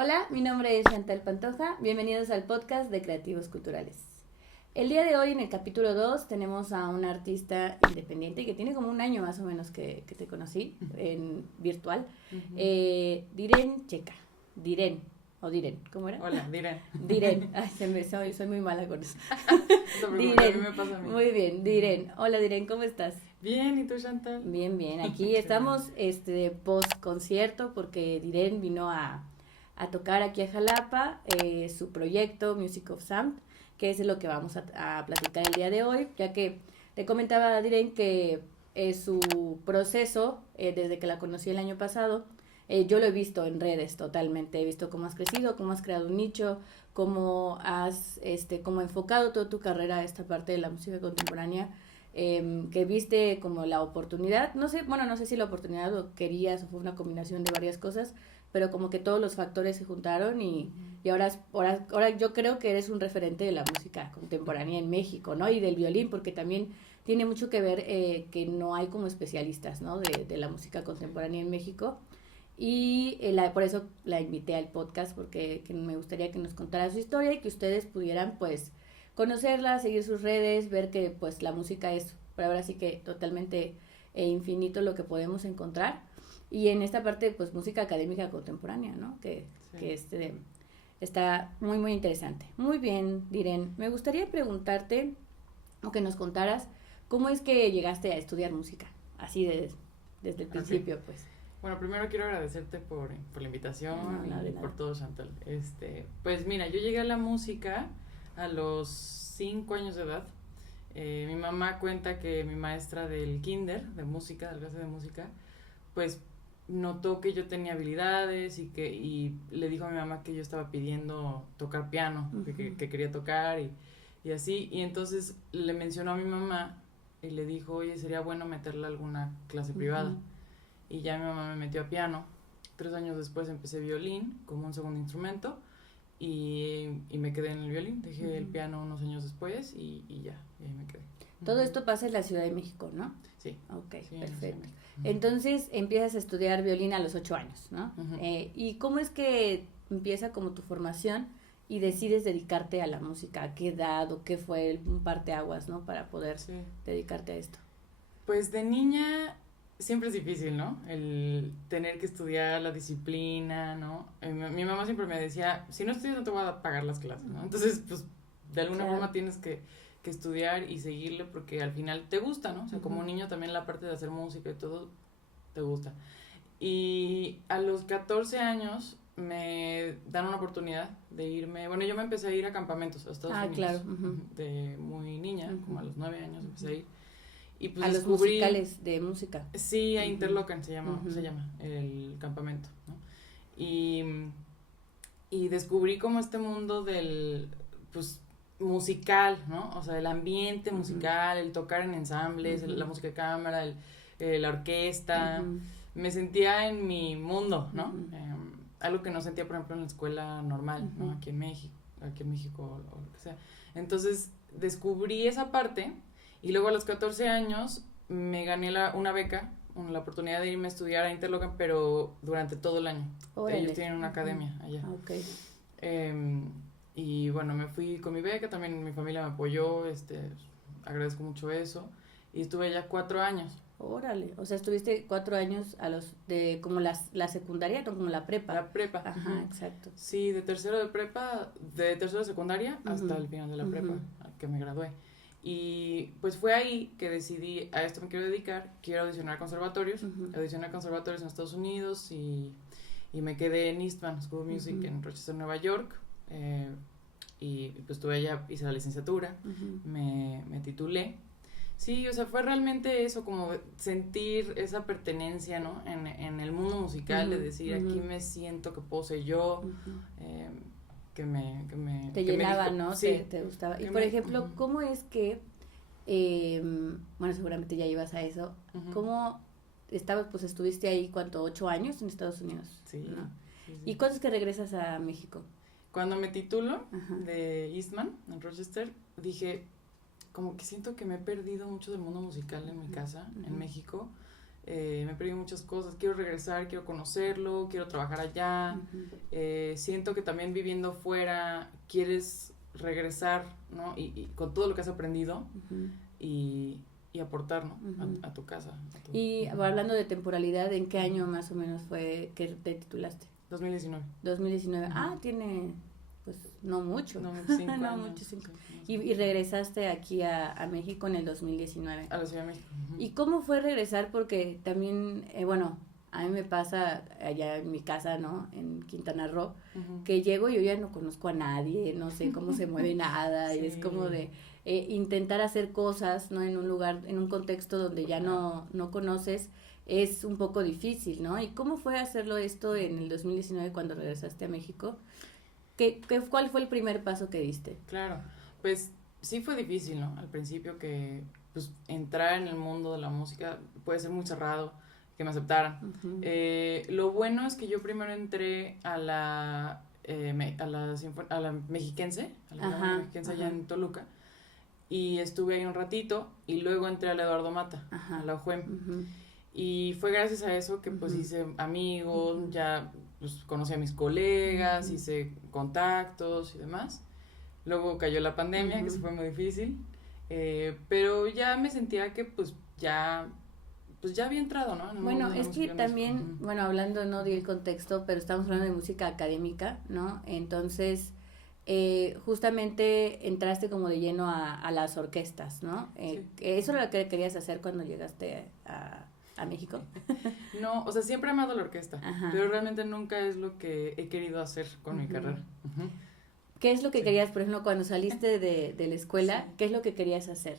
Hola, mi nombre es Chantal Pantoja, bienvenidos al podcast de Creativos Culturales. El día de hoy, en el capítulo 2, tenemos a una artista independiente que tiene como un año más o menos que te conocí en virtual, Diren Checa, Diren, ¿cómo era? Hola, Diren. Diren, ay, soy muy mala con eso. Diren, a mí me pasa a mí. Muy bien, Diren. Hola Diren, ¿cómo estás? Bien, ¿y tú, Chantal? Bien, aquí estamos post concierto porque Diren vino a tocar aquí a Jalapa su proyecto Music of Sound, que es de lo que vamos a platicar el día de hoy, ya que te comentaba a Diren que su proceso, desde que la conocí el año pasado, yo lo he visto en redes totalmente, he visto cómo has crecido, cómo has creado un nicho, cómo has como enfocado toda tu carrera a esta parte de la música contemporánea, que viste como la oportunidad, no sé si la oportunidad lo querías o fue una combinación de varias cosas, pero como que todos los factores se juntaron y ahora yo creo que eres un referente de la música contemporánea en México, ¿no? Y del violín, porque también tiene mucho que ver que no hay como especialistas, ¿no? De la música contemporánea en México. Y por eso la invité al podcast, porque me gustaría que nos contara su historia y que ustedes pudieran, pues, conocerla, seguir sus redes, ver que, pues, la música es, pero ahora sí que totalmente infinito lo que podemos encontrar. Y en esta parte, pues, música académica contemporánea, ¿no? Que está muy, muy interesante. Muy bien, Diren. Me gustaría preguntarte, o que nos contaras, ¿cómo es que llegaste a estudiar música? Así desde el principio, pues. Bueno, primero quiero agradecerte por la invitación y por todo, Chantal. Pues mira, yo llegué a la música a los 5 años de edad. Mi mamá cuenta que mi maestra del kinder, de música, de la clase de música, pues notó que yo tenía habilidades y le dijo a mi mamá que yo estaba pidiendo tocar piano, uh-huh. que quería tocar y así. Y entonces le mencionó a mi mamá y le dijo, oye, sería bueno meterla a alguna clase privada. Uh-huh. Y ya mi mamá me metió a piano. 3 años después empecé violín como un segundo instrumento y me quedé en el violín. Dejé uh-huh. el piano unos años después y ya, y ahí me quedé. Todo esto pasa en la Ciudad de México, ¿no? Sí. Ok, sí, perfecto. Entonces empiezas a estudiar violín a los 8 años, ¿no? Uh-huh. ¿Y cómo es que empieza como tu formación y decides dedicarte a la música? ¿A qué edad o qué fue un parteaguas, ¿no? Para poder dedicarte a esto. Pues de niña siempre es difícil, ¿no? El tener que estudiar la disciplina, ¿no? Mi mamá siempre me decía, si no estudias no te voy a pagar las clases, ¿no? Entonces, pues, de alguna forma tienes que estudiar y seguirle porque al final te gusta, ¿no? O sea, uh-huh. como niño también la parte de hacer música y todo te gusta. Y a los 14 años me dan una oportunidad de irme, bueno, yo me empecé a ir a campamentos a Estados Unidos. Claro. Uh-huh. De muy niña, uh-huh. como a los 9 años empecé a ir. Y pues a los musicales de música. Sí, a Interlochen se llama el campamento, ¿no? Y descubrí como este mundo del, pues, musical, ¿no? O sea, el ambiente musical, el tocar en ensambles, la música de cámara, la orquesta. Me sentía en mi mundo, ¿no? Algo que no sentía, por ejemplo, en la escuela normal, ¿no? Aquí en México o lo que sea. Entonces, descubrí esa parte. Y luego a los 14 años me gané una beca, la oportunidad de irme a estudiar a Interlochen, pero durante todo el año. Órale. Ellos tienen una academia allá. Okay. Y bueno, me fui con mi beca, también mi familia me apoyó, agradezco mucho eso. Y estuve allá 4 años. Órale, o sea, estuviste 4 años de como la secundaria, no, como la prepa. La prepa. Ajá, uh-huh. Exacto. Sí, de tercero de secundaria uh-huh. hasta el final de la prepa, que me gradué. Y pues fue ahí que decidí, a esto me quiero dedicar, quiero audicionar a conservatorios, audicioné a conservatorios en Estados Unidos y me quedé en Eastman School of Music en Rochester, Nueva York, y pues estuve allá, hice la licenciatura, me titulé. Sí, o sea, fue realmente eso, como sentir esa pertenencia, ¿no? En el mundo musical, de decir, aquí me siento que puedo ser yo, te llenaba, ¿no? Sí, te gustaba. Y por ejemplo, ¿cómo es que bueno, seguramente ya ibas a eso, ¿cómo estuviste ahí, ¿cuánto? 8 años en Estados Unidos? Sí, ¿no? Sí. ¿Y cuándo es que regresas a México? Cuando me titulo de Eastman en Rochester, dije, como que siento que me he perdido mucho del mundo musical en mi casa, en México. me perdí muchas cosas, quiero regresar, quiero conocerlo, quiero trabajar allá, siento que también viviendo fuera quieres regresar, ¿no? Y con todo lo que has aprendido y aportar, ¿no? A tu casa. Y hablando de temporalidad, ¿en qué año más o menos fue que te titulaste? 2019. 2019. Tiene, pues, no mucho. No, 5 no años. mucho, 5. Y regresaste aquí a México en el 2019. A la Ciudad de México. ¿Y cómo fue regresar? Porque también, bueno, a mí me pasa allá en mi casa, ¿no? En Quintana Roo, que llego y yo ya no conozco a nadie, no sé cómo se mueve nada, y es como de intentar hacer cosas, ¿no? En un lugar, en un contexto donde ya no conoces, es un poco difícil, ¿no? ¿Y cómo fue hacerlo esto en el 2019 cuando regresaste a México? ¿Cuál fue el primer paso que diste? Claro, pues sí fue difícil, ¿no? Al principio que pues entrar en el mundo de la música puede ser muy cerrado, que me aceptaran. Lo bueno es que yo primero entré a la Mexiquense, allá en Toluca, y estuve ahí un ratito, y luego entré al Eduardo Mata, a la UJUEM. Y fue gracias a eso que pues hice amigos, ya pues conocí a mis colegas, hice contactos y demás. Luego cayó la pandemia, que se fue muy difícil, pero ya me sentía que pues ya había entrado, ¿no? Bueno, es que también, bueno, hablando no del contexto, pero estamos hablando de música académica, ¿no? Entonces, justamente entraste como de lleno a las orquestas, ¿no? Sí. ¿Eso era lo que querías hacer cuando llegaste a México? No, o sea, siempre he amado la orquesta, pero realmente nunca es lo que he querido hacer con mi carrera. ¿Qué es lo que querías, por ejemplo, cuando saliste de la escuela, qué es lo que querías hacer?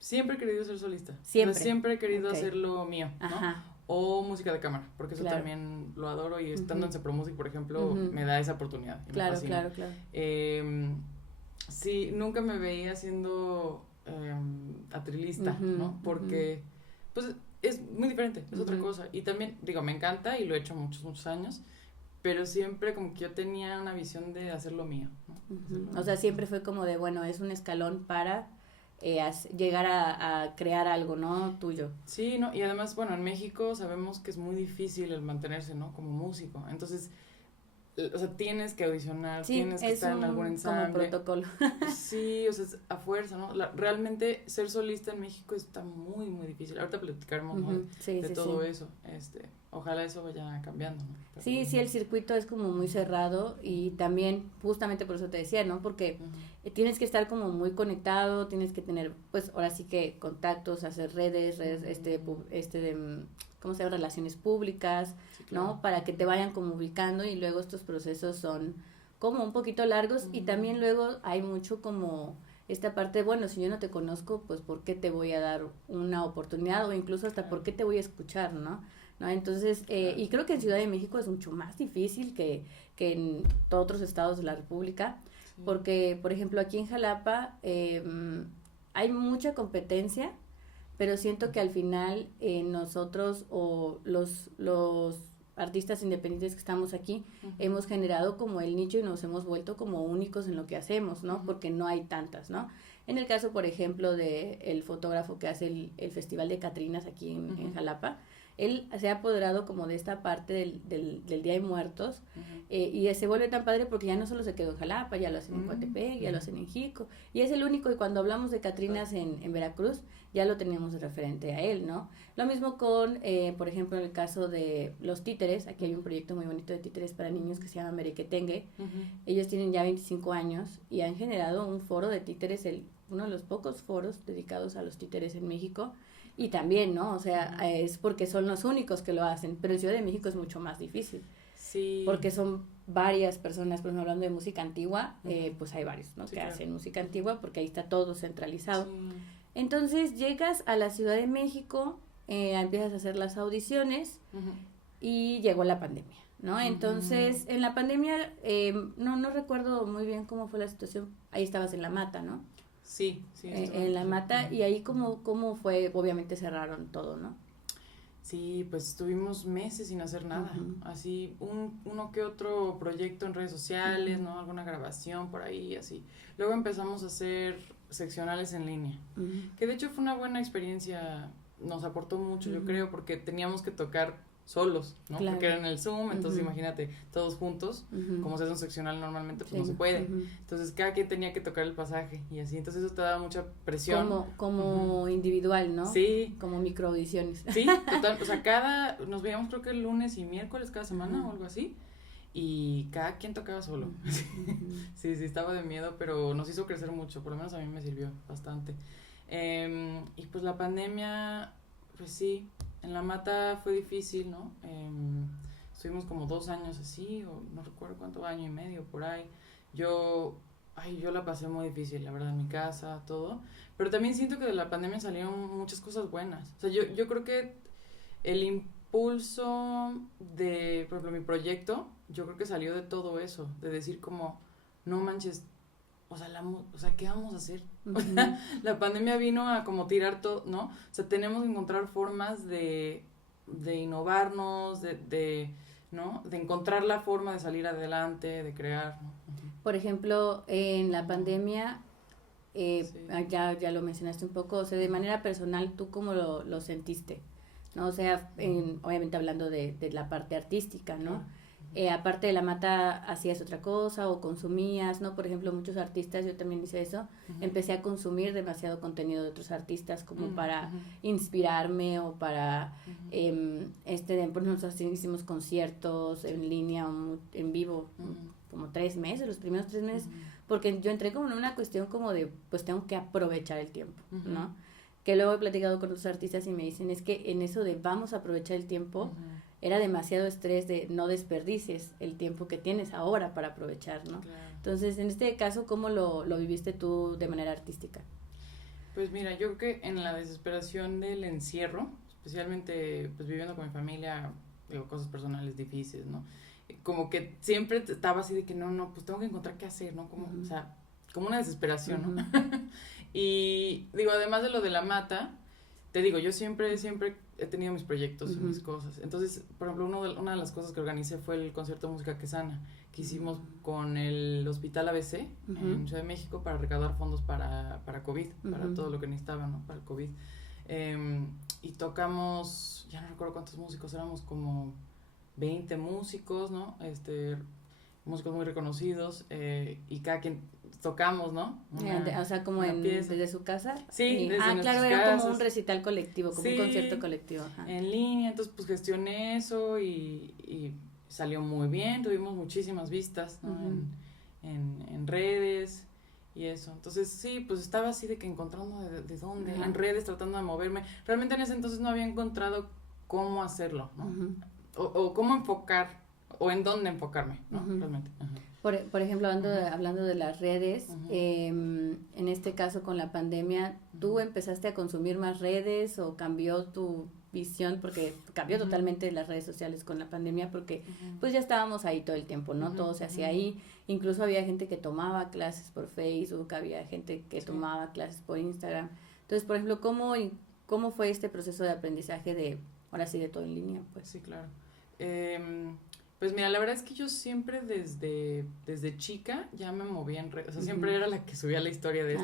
Siempre he querido ser solista. Siempre. Siempre he querido hacer lo mío, ¿no? O música de cámara, porque eso también lo adoro, y estando en Cepro Music, por ejemplo, me da esa oportunidad. Claro. Sí, nunca me veía siendo atrilista, ¿no? Porque, pues, es muy diferente, es otra cosa. Y también, digo, me encanta y lo he hecho muchos años, pero siempre como que yo tenía una visión de hacer lo mío, ¿no? O sea, siempre fue como de, bueno, es un escalón para llegar a crear algo, ¿no? Tuyo. Sí, ¿no? Y además, bueno, en México sabemos que es muy difícil el mantenerse, ¿no? Como músico. Entonces, o sea, tienes que audicionar, tienes que estar en algún ensamble. Como protocolo. Sí, o sea, es a fuerza, ¿no? Realmente ser solista en México está muy, muy difícil. Ahorita platicaremos, ¿no? de todo eso. Ojalá eso vaya cambiando, ¿no? Pero sí, el circuito es como muy cerrado, y también, justamente por eso te decía, ¿no? Porque tienes que estar como muy conectado, tienes que tener, pues, ahora sí que contactos, hacer redes, ¿cómo se llama? Relaciones públicas, sí, claro. ¿No? Para que te vayan como ubicando, y luego estos procesos son como un poquito largos, y también luego hay mucho como esta parte, bueno, si yo no te conozco, pues, ¿por qué te voy a dar una oportunidad? O incluso hasta, ¿por qué te voy a escuchar, no? Entonces, y creo que en Ciudad de México es mucho más difícil que en todos otros estados de la República, porque, por ejemplo, aquí en Jalapa hay mucha competencia, pero siento que al final nosotros o los artistas independientes que estamos aquí hemos generado como el nicho y nos hemos vuelto como únicos en lo que hacemos, ¿no? Porque no hay tantas, ¿no? En el caso, por ejemplo, de el fotógrafo que hace el Festival de Catrinas aquí en Jalapa, él se ha apoderado como de esta parte del Día de Muertos, y se vuelve tan padre porque ya no solo se quedó en Jalapa, ya lo hacen en Coatepec, ya lo hacen en Jico, y es el único, y cuando hablamos de Catrinas en Veracruz, ya lo tenemos de referente a él, ¿no? Lo mismo con, por ejemplo, en el caso de los títeres. Aquí hay un proyecto muy bonito de títeres para niños que se llama Merequetengue. Ellos tienen ya 25 años y han generado un foro de títeres, uno de los pocos foros dedicados a los títeres en México. Y también, ¿no? O sea, es porque son los únicos que lo hacen, pero en Ciudad de México es mucho más difícil. Sí. Porque son varias personas, por ejemplo, hablando de música antigua, pues hay varios, ¿no? Sí, que hacen música antigua, porque ahí está todo centralizado. Sí. Entonces llegas a la Ciudad de México, empiezas a hacer las audiciones, y llegó la pandemia, ¿no? Entonces, en la pandemia, no recuerdo muy bien cómo fue la situación. Ahí estabas en La Mata, ¿no? Sí. En La Mata, y ahí cómo fue, obviamente cerraron todo, ¿no? Sí, pues estuvimos meses sin hacer nada, así uno que otro proyecto en redes sociales, ¿no? Alguna grabación por ahí, así. Luego empezamos a hacer seccionales en línea, que de hecho fue una buena experiencia, nos aportó mucho, yo creo, porque teníamos que tocar solos, ¿no? Claro. Porque era en el Zoom, entonces imagínate, todos juntos, como se hace un seccional normalmente, pues no se puede. Entonces cada quien tenía que tocar el pasaje y así, entonces eso te daba mucha presión. Como individual, ¿no? Sí. Como microaudiciones. Sí, total, o sea, nos veíamos creo que el lunes y miércoles cada semana o algo así, y cada quien tocaba solo. Sí, estaba de miedo, pero nos hizo crecer mucho, por lo menos a mí me sirvió bastante. Y pues la pandemia, pues sí, en La Mata fue difícil, ¿no? Estuvimos como 2 años así, o no recuerdo cuánto, año y medio por ahí. Yo la pasé muy difícil, la verdad, en mi casa, todo. Pero también siento que de la pandemia salieron muchas cosas buenas. O sea, yo creo que el impulso de, por ejemplo, mi proyecto, yo creo que salió de todo eso, de decir como, no manches, o sea, ¿qué vamos a hacer? La pandemia vino a como tirar todo, ¿no? O sea, tenemos que encontrar formas de innovarnos, ¿no? De encontrar la forma de salir adelante, de crear, ¿no? Por ejemplo, en la pandemia, ya lo mencionaste un poco, o sea, de manera personal, ¿tú cómo lo sentiste? ¿No? O sea, obviamente hablando de la parte artística, ¿no? Aparte de La Mata, ¿hacías otra cosa o consumías, no? Por ejemplo, muchos artistas, yo también hice eso, empecé a consumir demasiado contenido de otros artistas como para inspirarme o para, por nosotros hicimos conciertos en línea o en vivo, como 3 meses, los primeros 3 meses, porque yo entré como en una cuestión como de, pues tengo que aprovechar el tiempo, ¿no? Que luego he platicado con otros artistas y me dicen, es que en eso de vamos a aprovechar el tiempo, era demasiado estrés de no desperdicies el tiempo que tienes ahora para aprovechar, ¿no? Claro. Entonces, en este caso, ¿cómo lo viviste tú de manera artística? Pues mira, yo creo que en la desesperación del encierro, especialmente pues viviendo con mi familia, digo, cosas personales difíciles, ¿no? Como que siempre estaba así de que no, pues tengo que encontrar qué hacer, ¿no? Como, o sea, como una desesperación, ¿no? Y digo, además de lo de La Mata, te digo, yo siempre he tenido mis proyectos y mis cosas. Entonces, por ejemplo, una de las cosas que organicé fue el concierto de música que sana, que hicimos con el Hospital ABC en Ciudad de México para recaudar fondos para COVID, para todo lo que necesitaban, ¿no? Para el COVID. Y tocamos, ya no recuerdo cuántos músicos, éramos como 20 músicos, ¿no? Músicos muy reconocidos, y cada quien tocamos, ¿no? O sea, como desde su casa. Sí, desde claro, casas. era como un recital colectivo, como un concierto colectivo. En línea, entonces pues gestioné eso y salió muy bien, tuvimos muchísimas vistas, ¿no? En redes y eso. Entonces sí, pues estaba así de que encontrando de dónde, en redes, tratando de moverme. Realmente en ese entonces no había encontrado cómo hacerlo, ¿no? O cómo enfocar, o en dónde enfocarme, ¿no? Realmente. Por ejemplo, hablando de las redes, en este caso con la pandemia, ¿tú empezaste a consumir más redes o cambió tu visión? Porque cambió totalmente las redes sociales con la pandemia porque pues ya estábamos ahí todo el tiempo, ¿no? Todo se hacía ahí. Incluso había gente que tomaba clases por Facebook, había gente que tomaba clases por Instagram. Entonces, por ejemplo, ¿cómo fue este proceso de aprendizaje de, ahora sí, de todo en línea? Pues sí, claro. Pues mira, la verdad es que yo siempre desde chica ya me movía en redes, o sea, siempre era la que subía la historia de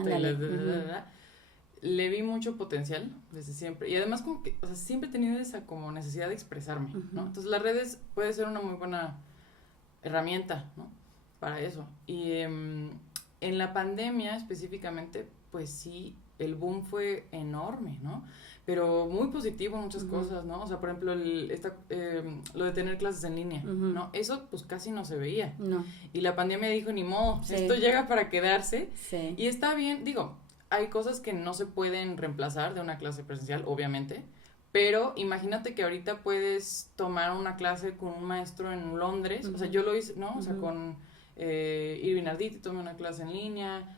le vi mucho potencial desde siempre, y además como que, o sea, siempre he tenido esa como necesidad de expresarme, ¿no? Entonces las redes puede ser una muy buena herramienta, ¿no? Para eso, y en la pandemia específicamente, pues sí, el boom fue enorme, ¿no? Pero muy positivo en muchas cosas, ¿no? O sea, por ejemplo, lo de tener clases en línea, ¿no? Eso pues casi no se veía. No. Y la pandemia dijo, ni modo, esto llega para quedarse. Sí. Y está bien, digo, hay cosas que no se pueden reemplazar de una clase presencial, obviamente, pero imagínate que ahorita puedes tomar una clase con un maestro en Londres, o sea, yo lo hice, ¿no? O sea, con Irving Arditi tomé una clase en línea,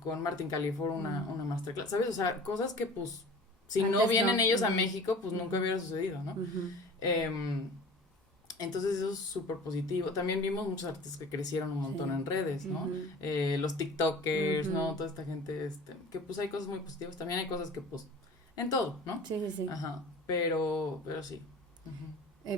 con Martin Califor una masterclass, ¿sabes? O sea, cosas que pues si antes no vienen ellos a México, pues nunca hubiera sucedido, ¿no? Entonces eso es súper positivo. También vimos muchos artistas que crecieron un montón en redes, ¿no? Los TikTokers, ¿no? Toda esta gente, que pues hay cosas muy positivas. También hay cosas que pues, en todo, ¿no? Sí. Ajá, pero sí.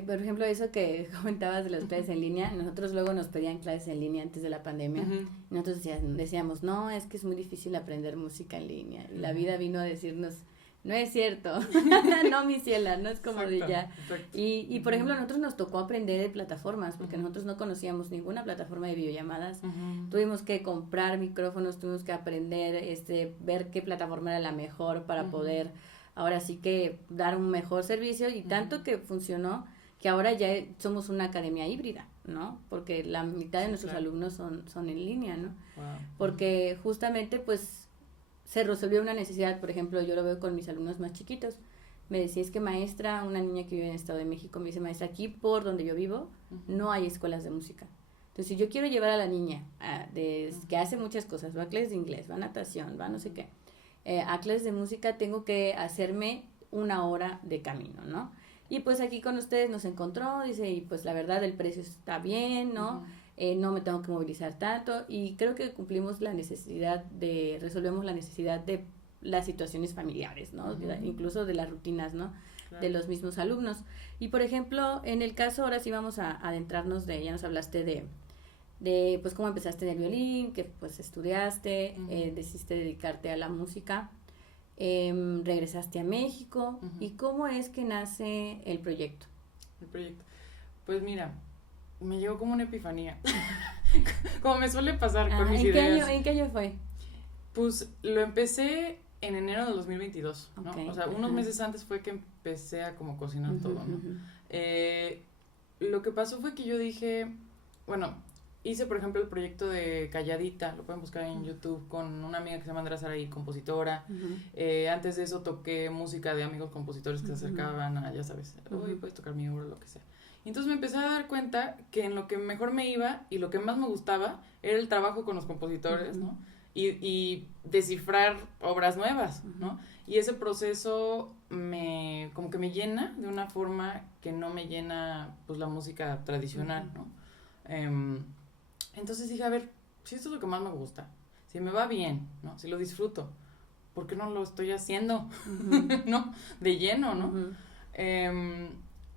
Por ejemplo, eso que comentabas de las clases en línea, nosotros luego nos pedían clases en línea antes de la pandemia. Y nosotros decíamos, no, es que es muy difícil aprender música en línea. Y la vida vino a decirnos No es cierto. No, mi ciela, no es como de ya. Y por ejemplo, a nosotros nos tocó aprender de plataformas, porque nosotros no conocíamos ninguna plataforma de videollamadas. Tuvimos que comprar micrófonos, tuvimos que aprender, ver qué plataforma era la mejor para poder, ahora sí que dar un mejor servicio, y tanto que funcionó que ahora ya somos una academia híbrida, ¿no? Porque la mitad de nuestros alumnos son en línea, ¿no? Wow. Porque justamente, pues, se resolvió una necesidad. Por ejemplo, yo lo veo con mis alumnos más chiquitos. Me decía, es que maestra, una niña que vive en el Estado de México, me dice, maestra, aquí por donde yo vivo no hay escuelas de música. Entonces, si yo quiero llevar a la niña que hace muchas cosas, va a clases de inglés, va a natación, va a no sé qué, a clases de música, tengo que hacerme 1 hora de camino, ¿no? Y pues aquí con ustedes nos encontró, dice, y pues la verdad el precio está bien, ¿no? No me tengo que movilizar tanto, y creo que resolvemos la necesidad de las situaciones familiares, ¿no? Incluso de las rutinas, ¿no? Claro. De los mismos alumnos. Y por ejemplo, en el caso, ahora sí vamos a adentrarnos ya nos hablaste de pues cómo empezaste en el violín, que pues estudiaste, decidiste dedicarte a la música, regresaste a México, y cómo es que nace el proyecto. Pues mira, me llegó como una epifanía, como me suele pasar con mis ideas. ¿En qué año fue? Pues lo empecé en enero de 2022, ¿no? Okay. O sea, unos meses antes fue que empecé a como cocinar todo, ¿no? Lo que pasó fue que yo dije, bueno, hice por ejemplo el proyecto de Calladita, lo pueden buscar en YouTube, con una amiga que se llama Andrea Saraí, compositora. Antes de eso toqué música de amigos compositores que se acercaban a, ya sabes, oye, puedes tocar mi obra, lo que sea. Y entonces me empecé a dar cuenta que en lo que mejor me iba y lo que más me gustaba era el trabajo con los compositores, ¿no? Y descifrar obras nuevas, ¿no? Y ese proceso como que me llena de una forma que no me llena, pues, la música tradicional, ¿no? Entonces dije, a ver, si esto es lo que más me gusta, si me va bien, ¿no? Si lo disfruto, ¿por qué no lo estoy haciendo? ¿No? De lleno, ¿no?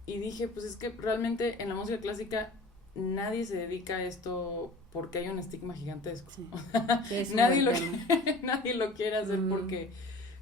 Y dije, pues es que realmente en la música clásica nadie se dedica a esto porque hay un estigma gigantesco. Sí. Sí, nadie lo quiere hacer porque,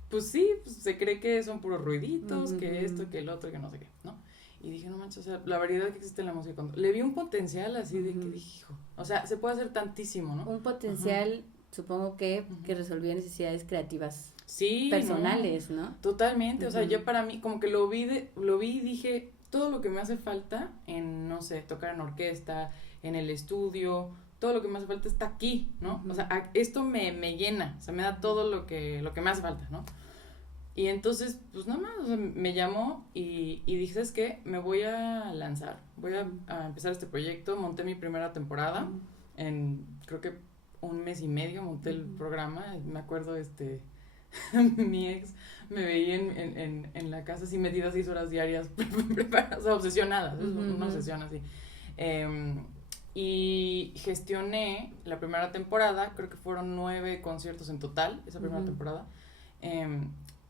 pues sí, pues se cree que son puros ruiditos, que esto, que el otro, que no sé qué, ¿no? Y dije, no manches, o sea, la variedad que existe en la música, le vi un potencial así de que dije, hijo, o sea, se puede hacer tantísimo, ¿no? Un potencial, supongo que resolvía necesidades creativas. Sí, personales, ¿no? Totalmente, o sea, yo para mí, como que lo vi y dije, todo lo que me hace falta en, no sé, tocar en orquesta, en el estudio, todo lo que me hace falta está aquí, ¿no? O sea, esto me llena, o sea, me da todo lo que me hace falta, ¿no? Y entonces, pues nada más, o sea, me llamó y dije, ¿sabes qué? Me voy a lanzar, voy a empezar este proyecto. Monté mi primera temporada en, creo que 1 mes y medio monté el programa. Me acuerdo, mi ex me veía en la casa así metida 6 horas diarias preparadas, o sea, obsesionadas, una obsesión así. Y gestioné la primera temporada, creo que fueron 9 conciertos en total, esa primera temporada,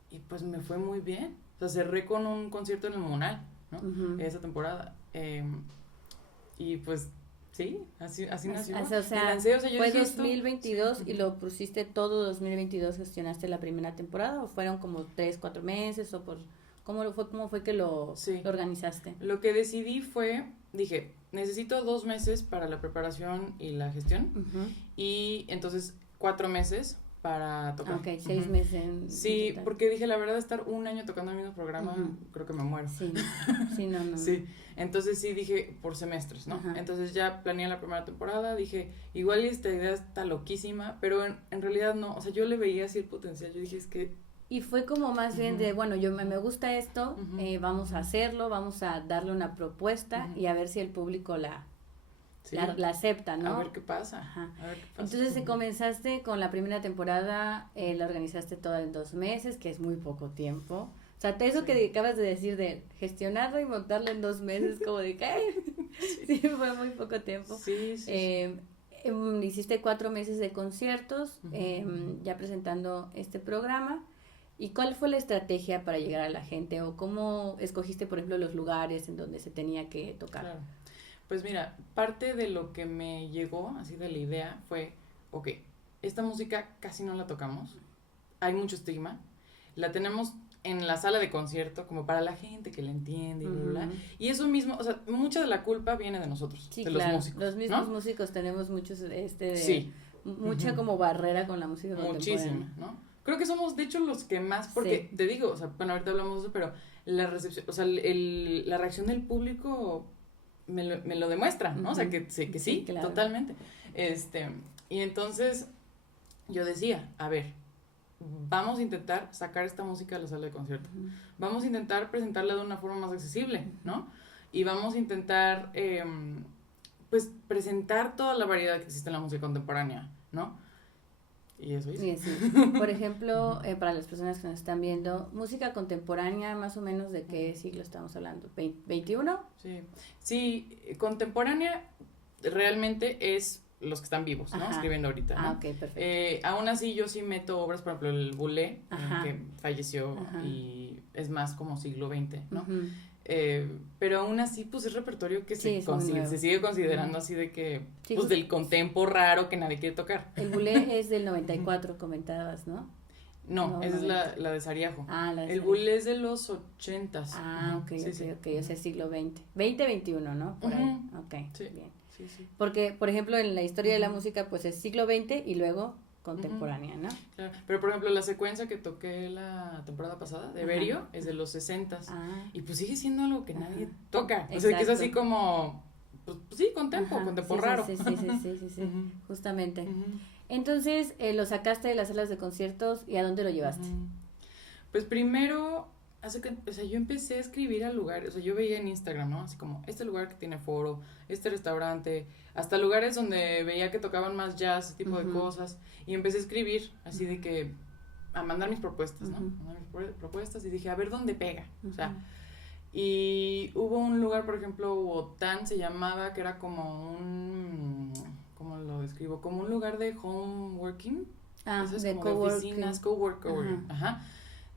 y pues me fue muy bien, o sea, cerré con un concierto en el Monal, ¿no? Esa temporada, y pues sí, así nació. O sea, fue 2022 y lo pusiste todo 2022, gestionaste la primera temporada, o fueron como 3-4 meses, o ¿cómo fue que lo organizaste? Lo que decidí dije, necesito 2 meses para la preparación y la gestión, y entonces 4 meses para tocar. Ok, 6 meses sí, en porque dije, la verdad, estar 1 año tocando el mismo programa, creo que me muero. Sí, no. Sí, entonces sí dije, por semestres, ¿no? Entonces ya planeé la primera temporada, dije, igual esta idea está loquísima, pero en realidad no, o sea, yo le veía así el potencial, yo dije, es que... Y fue como más bien de, bueno, me gusta esto, vamos a hacerlo, vamos a darle una propuesta y a ver si el público la acepta, ¿no? A ver qué pasa. Entonces comenzaste con la primera temporada, la organizaste toda en 2 meses, que es muy poco tiempo. O sea, eso que acabas de decir de gestionarlo y montarlo en 2 meses, como de ¿qué? Sí, fue muy poco tiempo. Sí. Hiciste 4 meses de conciertos, ya presentando este programa. ¿Y cuál fue la estrategia para llegar a la gente? ¿O cómo escogiste, por ejemplo, los lugares en donde se tenía que tocar? Claro. Pues mira, parte de lo que me llegó, así de la idea, fue, esta música casi no la tocamos, hay mucho estigma, la tenemos en la sala de concierto como para la gente que la entiende y bla, bla. Y eso mismo, o sea, mucha de la culpa viene de nosotros, sí, de claro. los músicos, Los mismos músicos tenemos muchos, sí. mucha como barrera con la música contemporánea. Muchísima, ¿no? Creo que somos, de hecho, los que más, porque te digo, o sea, bueno, ahorita hablamos de eso, pero la recepción, o sea, la reacción del público me lo demuestra, ¿no? O sea, que sí, claro. Totalmente. Y entonces yo decía, a ver, vamos a intentar sacar esta música a la sala de concierto. Vamos a intentar presentarla de una forma más accesible, ¿no? Y vamos a intentar, pues, presentar toda la variedad que existe en la música contemporánea, ¿no? Y eso es. Sí. Por ejemplo, para las personas que nos están viendo, música contemporánea, más o menos, ¿de qué siglo estamos hablando? ¿21? Sí, contemporánea realmente es los que están vivos, ¿no? Escribiendo ahorita, ¿no? Ok, perfecto. Aún así yo sí meto obras, por ejemplo, el Boulez, que falleció y es más como siglo XX, ¿no? Pero aún así, pues es repertorio que se sigue considerando así de que, pues del contempo raro que nadie quiere tocar. El Boulez es del 94, comentabas, ¿no? No, esa es la de Sariajo. El Boulez es de los 80s. Ok, o sea, siglo XX. 20-21, ¿no? Por ahí. Ok, bien. Sí. Porque, por ejemplo, en la historia de la música, pues es siglo XX y luego contemporánea, ¿no? Claro. Pero, por ejemplo, la secuencia que toqué la temporada pasada de Berio es de los 60s. Y pues sigue siendo algo que nadie toca. O sea, que es así como, pues sí, contempo raro. Sí. Justamente. Entonces, lo sacaste de las salas de conciertos y ¿a dónde lo llevaste? Pues primero, o sea, yo empecé a escribir a lugares, o sea, yo veía en Instagram, ¿no? Así como, este lugar que tiene foro, este restaurante, hasta lugares donde veía que tocaban más jazz, ese tipo de cosas, y empecé a escribir, así de que, a mandar mis propuestas, ¿no? Mandar mis propuestas y dije, a ver dónde pega, o sea, y hubo un lugar, por ejemplo, Wotan se llamaba, que era como ¿cómo lo describo? Como un lugar de home working, de como de oficinas, coworking,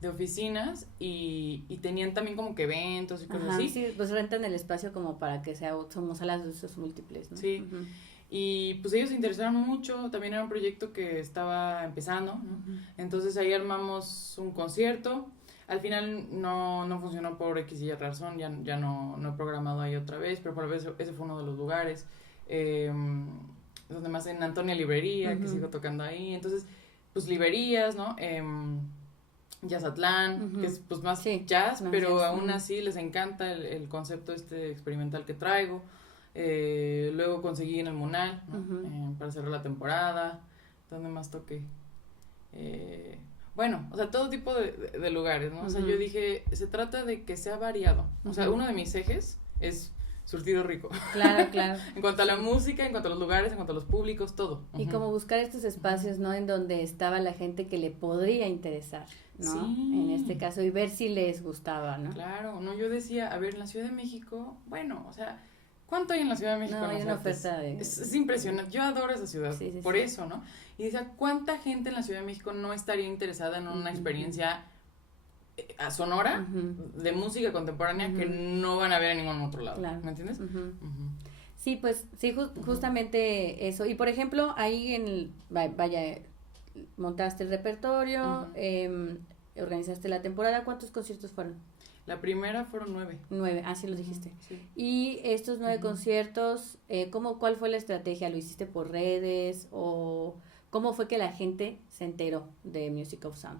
de oficinas y tenían también como que eventos y cosas así. Sí, pues rentan el espacio como para que somos salas de usos múltiples, ¿no? Sí, y pues ellos se interesaron mucho, también era un proyecto que estaba empezando, ¿no? Entonces ahí armamos un concierto, al final no funcionó por X y Y razón, ya no he programado ahí otra vez, pero por lo menos ese fue uno de los lugares, donde más en Antonia Librería, que sigo tocando ahí, entonces, pues librerías, ¿no? Jazzatlán, que es pues más jazz, más pero jazz, aún así les encanta el concepto experimental que traigo. Luego conseguí en el Munal, ¿no? Para cerrar la temporada. ¿Dónde más toqué? Bueno, o sea, todo tipo de lugares, ¿no? O sea, yo dije, se trata de que sea variado. O sea, uno de mis ejes es surtido rico. Claro. En cuanto a la música, en cuanto a los lugares, en cuanto a los públicos, todo. Y como buscar estos espacios, ¿no? En donde estaba la gente que le podría interesar, ¿no? Sí. En este caso, y ver si les gustaba, ¿no? Claro, no, yo decía, a ver, en la Ciudad de México, bueno, o sea, ¿cuánto hay en la Ciudad de México? No, hay una oferta es impresionante, yo adoro esa ciudad, por eso, ¿no? Y decía, ¿cuánta gente en la Ciudad de México no estaría interesada en una experiencia sonora de música contemporánea que no van a ver en ningún otro lado, claro. ¿Me entiendes? Sí, pues, sí, justamente eso. Y por ejemplo, ahí montaste el repertorio, organizaste la temporada. ¿Cuántos conciertos fueron? La primera fueron 9. 9, sí lo dijiste. Sí. Y estos 9 conciertos, ¿cuál fue la estrategia? ¿Lo hiciste por redes o cómo fue que la gente se enteró de Music of Sound?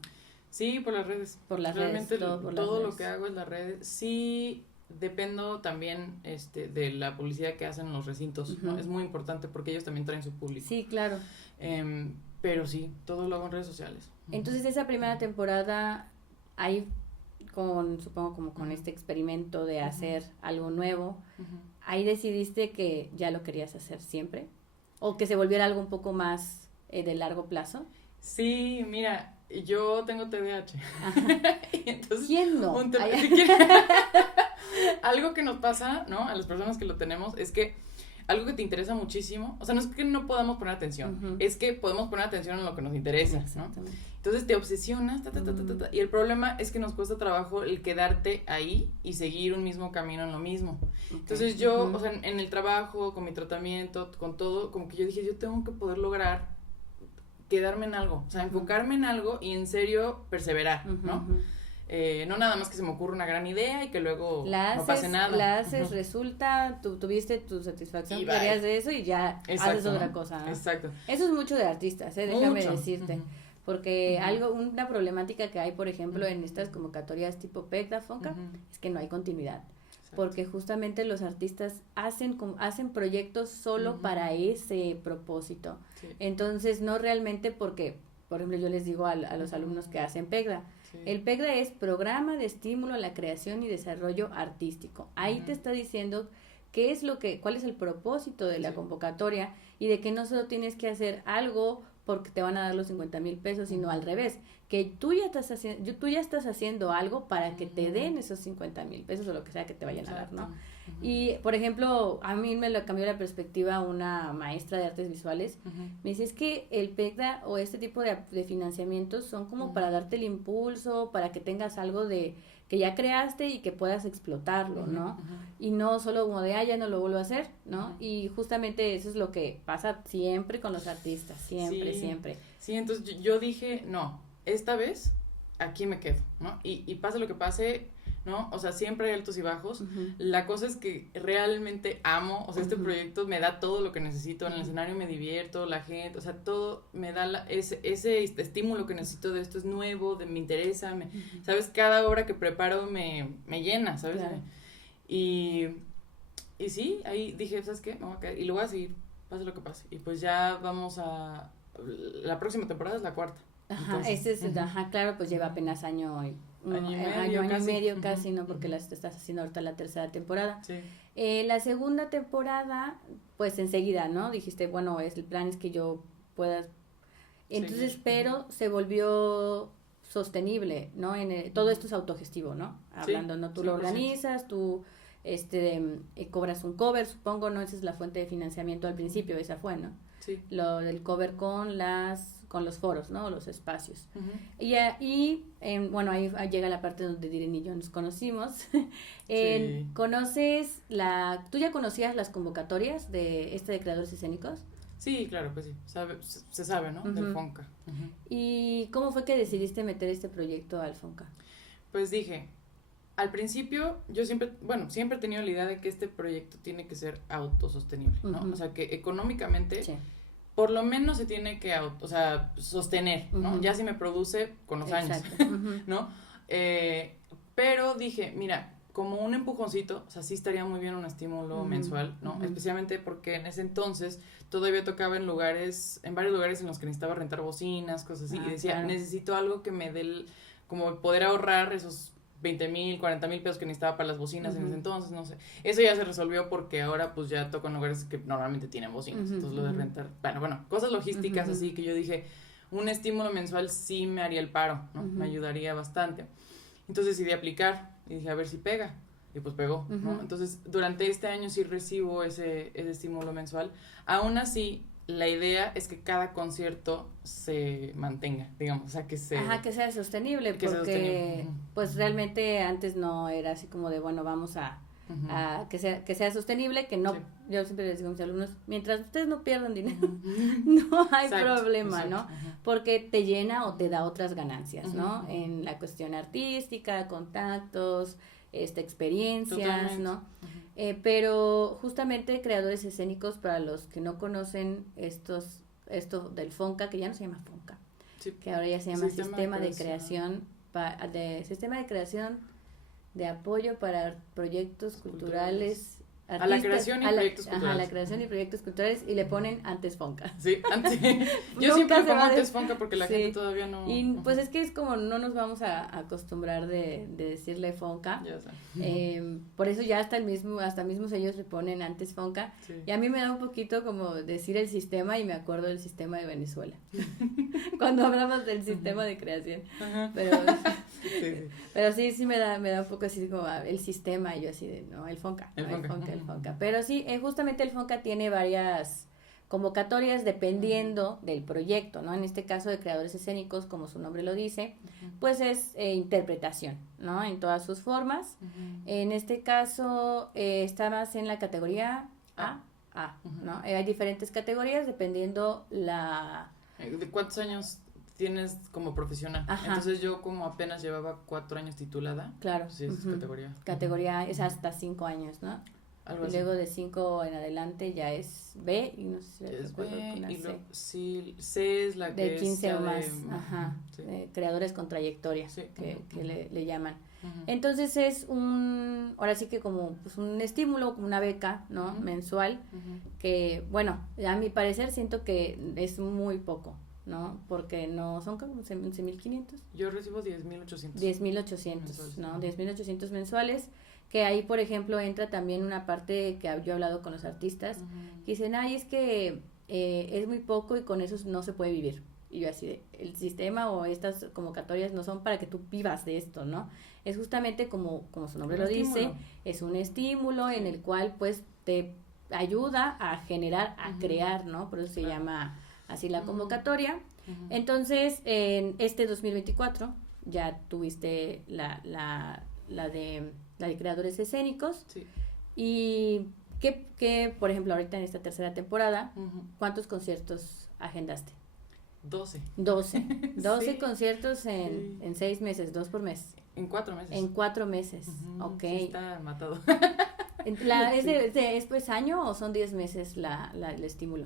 Sí, por las redes. Realmente todo lo que hago es las redes. Sí, dependo también de la publicidad que hacen en los recintos, ¿no? Es muy importante porque ellos también traen su público. Sí, claro. Pero sí, todo lo hago en redes sociales. Entonces, esa primera temporada, ahí supongo como con este experimento de hacer algo nuevo, ahí decidiste que ya lo querías hacer siempre, o que se volviera algo un poco más de largo plazo. Sí, mira, yo tengo TDAH. Entonces, ¿quién no? Algo que nos pasa, ¿no? A las personas que lo tenemos es que algo que te interesa muchísimo, o sea, no es que no podamos poner atención, es que podemos poner atención en lo que nos interesa, ¿no? Entonces te obsesionas, y el problema es que nos cuesta trabajo el quedarte ahí y seguir un mismo camino en lo mismo. Entonces yo, o sea, en el trabajo, con mi tratamiento, con todo, como que yo dije, yo tengo que poder lograr quedarme en algo, o sea, enfocarme en algo y en serio perseverar, ¿no? no nada más que se me ocurre una gran idea y que luego no pase nada. La haces, resulta, tú tuviste tu satisfacción, querías de eso y ya haces otra cosa, ¿no? Exacto. Eso es mucho de artistas, déjame decirte. Porque una problemática que hay, por ejemplo, en estas convocatorias tipo PECDA, FONCA, es que no hay continuidad. Exacto. Porque justamente los artistas hacen proyectos solo para ese propósito. Sí. Entonces, no realmente porque, por ejemplo, yo les digo a los alumnos que hacen PECDA, el PECDA es Programa de Estímulo a la Creación y Desarrollo Artístico. Ahí te está diciendo cuál es el propósito de la convocatoria y de que no solo tienes que hacer algo porque te van a dar los 50,000 pesos, sino al revés, que tú ya estás haciendo algo para que te den esos 50,000 pesos o lo que sea que te vayan a dar, ¿no? Y, por ejemplo, a mí me lo cambió la perspectiva una maestra de artes visuales. Me dice, es que el PECDA o este tipo de financiamientos son como para darte el impulso, para que tengas algo que ya creaste y que puedas explotarlo, ¿no? Y no solo como de, ya no lo vuelvo a hacer, ¿no? Y justamente eso es lo que pasa siempre con los artistas, siempre. Sí, entonces yo dije, no, esta vez aquí me quedo, ¿no? Y pase lo que pase, ¿no? O sea, siempre hay altos y bajos. La cosa es que realmente amo, o sea, este proyecto me da todo lo que necesito, en el escenario me divierto, la gente, o sea, todo me da ese estímulo que necesito de esto, es nuevo, me interesa, ¿sabes? Cada obra que preparo me llena, ¿sabes? Claro. Y sí, ahí dije, ¿sabes qué? Me voy a quedar, y lo voy a seguir, pase lo que pase. Y pues ya vamos la próxima temporada es la 4ª. Entonces, claro, pues lleva apenas año y medio casi, ¿no? Porque estás haciendo ahorita la 3ª temporada. Sí. La 2ª temporada, pues enseguida, ¿no? Dijiste, bueno, el plan es que yo pueda. Entonces, pero se volvió sostenible, ¿no? Todo esto es autogestivo, ¿no? Hablando, ¿no? Tú lo organizas, tú cobras un cover, supongo, ¿no? Esa es la fuente de financiamiento al principio, esa fue, ¿no? Sí. Lo del cover con los foros, ¿no? Los espacios. Y bueno, ahí llega la parte donde Diren y yo nos conocimos. ¿Tú ya conocías las convocatorias de creadores escénicos? Sí, claro, pues sí, se sabe, ¿no? Del FONCA. ¿Y cómo fue que decidiste meter este proyecto al FONCA? Pues dije, al principio yo siempre he tenido la idea de que este proyecto tiene que ser autosostenible, ¿no? O sea, que económicamente por lo menos se tiene que sostener, ¿no? Ya si me produce con los años, ¿no? Pero dije, mira, como un empujoncito, o sea, sí estaría muy bien un estímulo mensual, ¿no? Especialmente porque en ese entonces todavía tocaba en varios lugares en los que necesitaba rentar bocinas, cosas así, y decía, necesito algo que me dé como poder ahorrar esos 20,000, 40,000 pesos que necesitaba para las bocinas en ese entonces, no sé. Eso ya se resolvió porque ahora pues ya toco en lugares que normalmente tienen bocinas, entonces lo de rentar, bueno, cosas logísticas así que yo dije, un estímulo mensual sí me haría el paro, ¿no? Me ayudaría bastante. Entonces decidí aplicar y dije, a ver si pega. Y pues pegó, ¿no? Entonces, durante este año sí recibo ese estímulo mensual. Aún así, la idea es que cada concierto se mantenga, digamos, o sea, que sea sostenible, porque pues realmente antes no era así como de, bueno, vamos a que sea sostenible, que no, yo siempre les digo a mis alumnos, mientras ustedes no pierdan dinero, no hay problema, ¿no? Porque te llena o te da otras ganancias, ¿no? En la cuestión artística, contactos, experiencias, totalmente. ¿No? Pero justamente creadores escénicos, para los que no conocen esto del FONCA, que ya no se llama FONCA, que ahora ya se llama Sistema de Creación de Apoyo para Proyectos Culturales. A la creación y proyectos culturales. A la creación y proyectos culturales, y le ponen antes FONCA. Sí, antes. Yo siempre le pongo antes FONCA porque la gente todavía no. Y pues es que es como no nos vamos a acostumbrar de decirle FONCA. Ya sé. Por eso ya hasta mismos ellos le ponen antes FONCA. Sí. Y a mí me da un poquito como decir el sistema, y me acuerdo del sistema de Venezuela. Cuando hablamos del sistema de creación. Pero sí me da un poco así como el sistema, y yo así de, no, el FONCA. El FONCA. Pero sí, justamente el FONCA tiene varias convocatorias dependiendo del proyecto, ¿no? En este caso de creadores escénicos, como su nombre lo dice, pues es interpretación, ¿no? En todas sus formas. En este caso está más en la categoría A, ¿no? Hay diferentes categorías dependiendo ¿De cuántos años tienes como profesional. Ajá. Entonces yo como apenas llevaba 4 años titulada. Claro. Sí, es categoría. Categoría A es hasta 5 años, ¿no? Algo y así. luego de 5 en adelante ya es B y no sé si Es recuerdo B, con la y C. luego sí, C es la que De es 15 ya o más, de, ajá, sí. creadores con trayectoria, Sí, que le llaman. Ujú. Entonces es ahora sí que como pues un estímulo, como una beca, ¿no? Mensual, que bueno, a mi parecer siento que es muy poco, ¿no? Porque no son como 11,500. Yo recibo 10,800. 10,800, ¿no? 10,800 mensuales, que ahí, por ejemplo, entra también una parte que yo he hablado con los artistas, que dicen, ay, es que es muy poco y con eso no se puede vivir. Y yo así de, el sistema o estas convocatorias no son para que tú vivas de esto, ¿no? Es justamente como su nombre lo dice, es un estímulo en el cual pues te ayuda a generar, a crear, ¿no? Por eso se llama así la convocatoria. Entonces, en este 2024 ya tuviste la de creadores escénicos. Sí. Y ¿qué, por ejemplo, ahorita en esta tercera temporada, cuántos conciertos agendaste? 12. 12 Sí. conciertos en 6 meses, 2 por mes. En 4 meses. En 4 meses, ok. Sí, está matado. ¿Es pues año o son 10 meses el estímulo?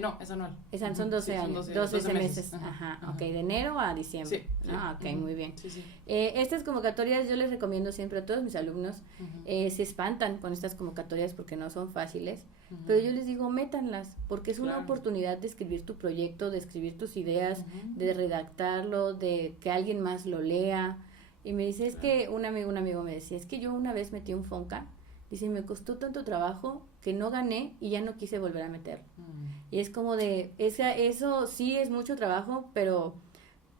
No, es anual. Son 12 años, 12 meses. Ajá. Ok, de enero a diciembre. Sí. Ah, ok, muy bien. Sí. Estas convocatorias yo les recomiendo siempre a todos mis alumnos, se espantan con estas convocatorias porque no son fáciles, pero yo les digo, métanlas, porque es una oportunidad de escribir tu proyecto, de escribir tus ideas, de redactarlo, de que alguien más lo lea. Y me dice, es que un amigo me decía, es que yo una vez metí un Fonca. Dice, me costó tanto trabajo que no gané y ya no quise volver a meterlo. Y es como de, eso sí es mucho trabajo, pero,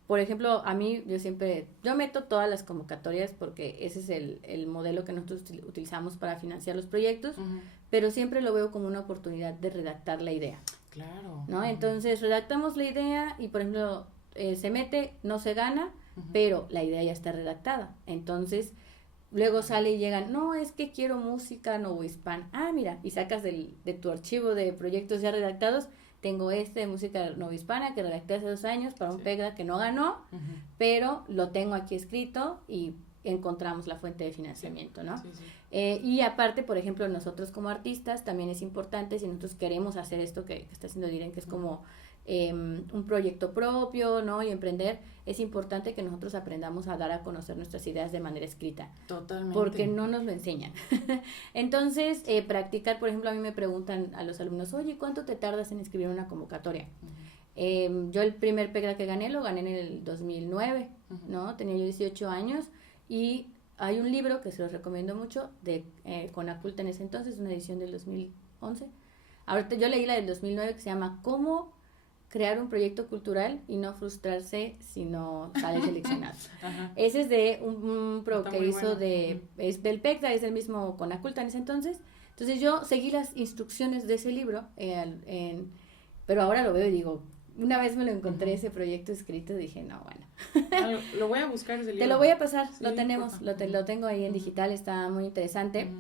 por ejemplo, a mí yo meto todas las convocatorias porque ese es el modelo que nosotros utilizamos para financiar los proyectos, pero siempre lo veo como una oportunidad de redactar la idea. Claro. ¿No? Entonces, redactamos la idea y, por ejemplo, se mete, no se gana, pero la idea ya está redactada. Entonces, luego sale y llegan, no, es que quiero música novohispana. Ah, mira, y sacas de tu archivo de proyectos ya redactados, tengo de música novohispana que redacté hace 2 años para un PEGDA que no ganó, pero lo tengo aquí escrito y encontramos la fuente de financiamiento, ¿no? Y aparte, por ejemplo, nosotros como artistas también es importante, si nosotros queremos hacer esto que está haciendo Diren, que es como un proyecto propio, ¿no? Y emprender, es importante que nosotros aprendamos a dar a conocer nuestras ideas de manera escrita. Totalmente. Porque no nos lo enseñan. Entonces, practicar, por ejemplo, a mí me preguntan a los alumnos, oye, ¿cuánto te tardas en escribir una convocatoria? Yo el primer PEGDA que gané, lo gané en el 2009, ¿no? Tenía yo 18 años y hay un libro que se los recomiendo mucho, de Conaculta en ese entonces, una edición del 2011. Ahorita yo leí la del 2009 que se llama ¿Cómo crear un proyecto cultural y no frustrarse si no sale seleccionado? Ese es de un pro que hizo bueno. Es del PECTA, es del mismo Conaculta en ese entonces. Entonces yo seguí las instrucciones de ese libro, pero ahora lo veo y digo, una vez me lo encontré ese proyecto escrito, dije, no, bueno. Lo voy a buscar ese libro. Te lo voy a pasar, sí, lo tenemos, lo tengo ahí en digital, está muy interesante.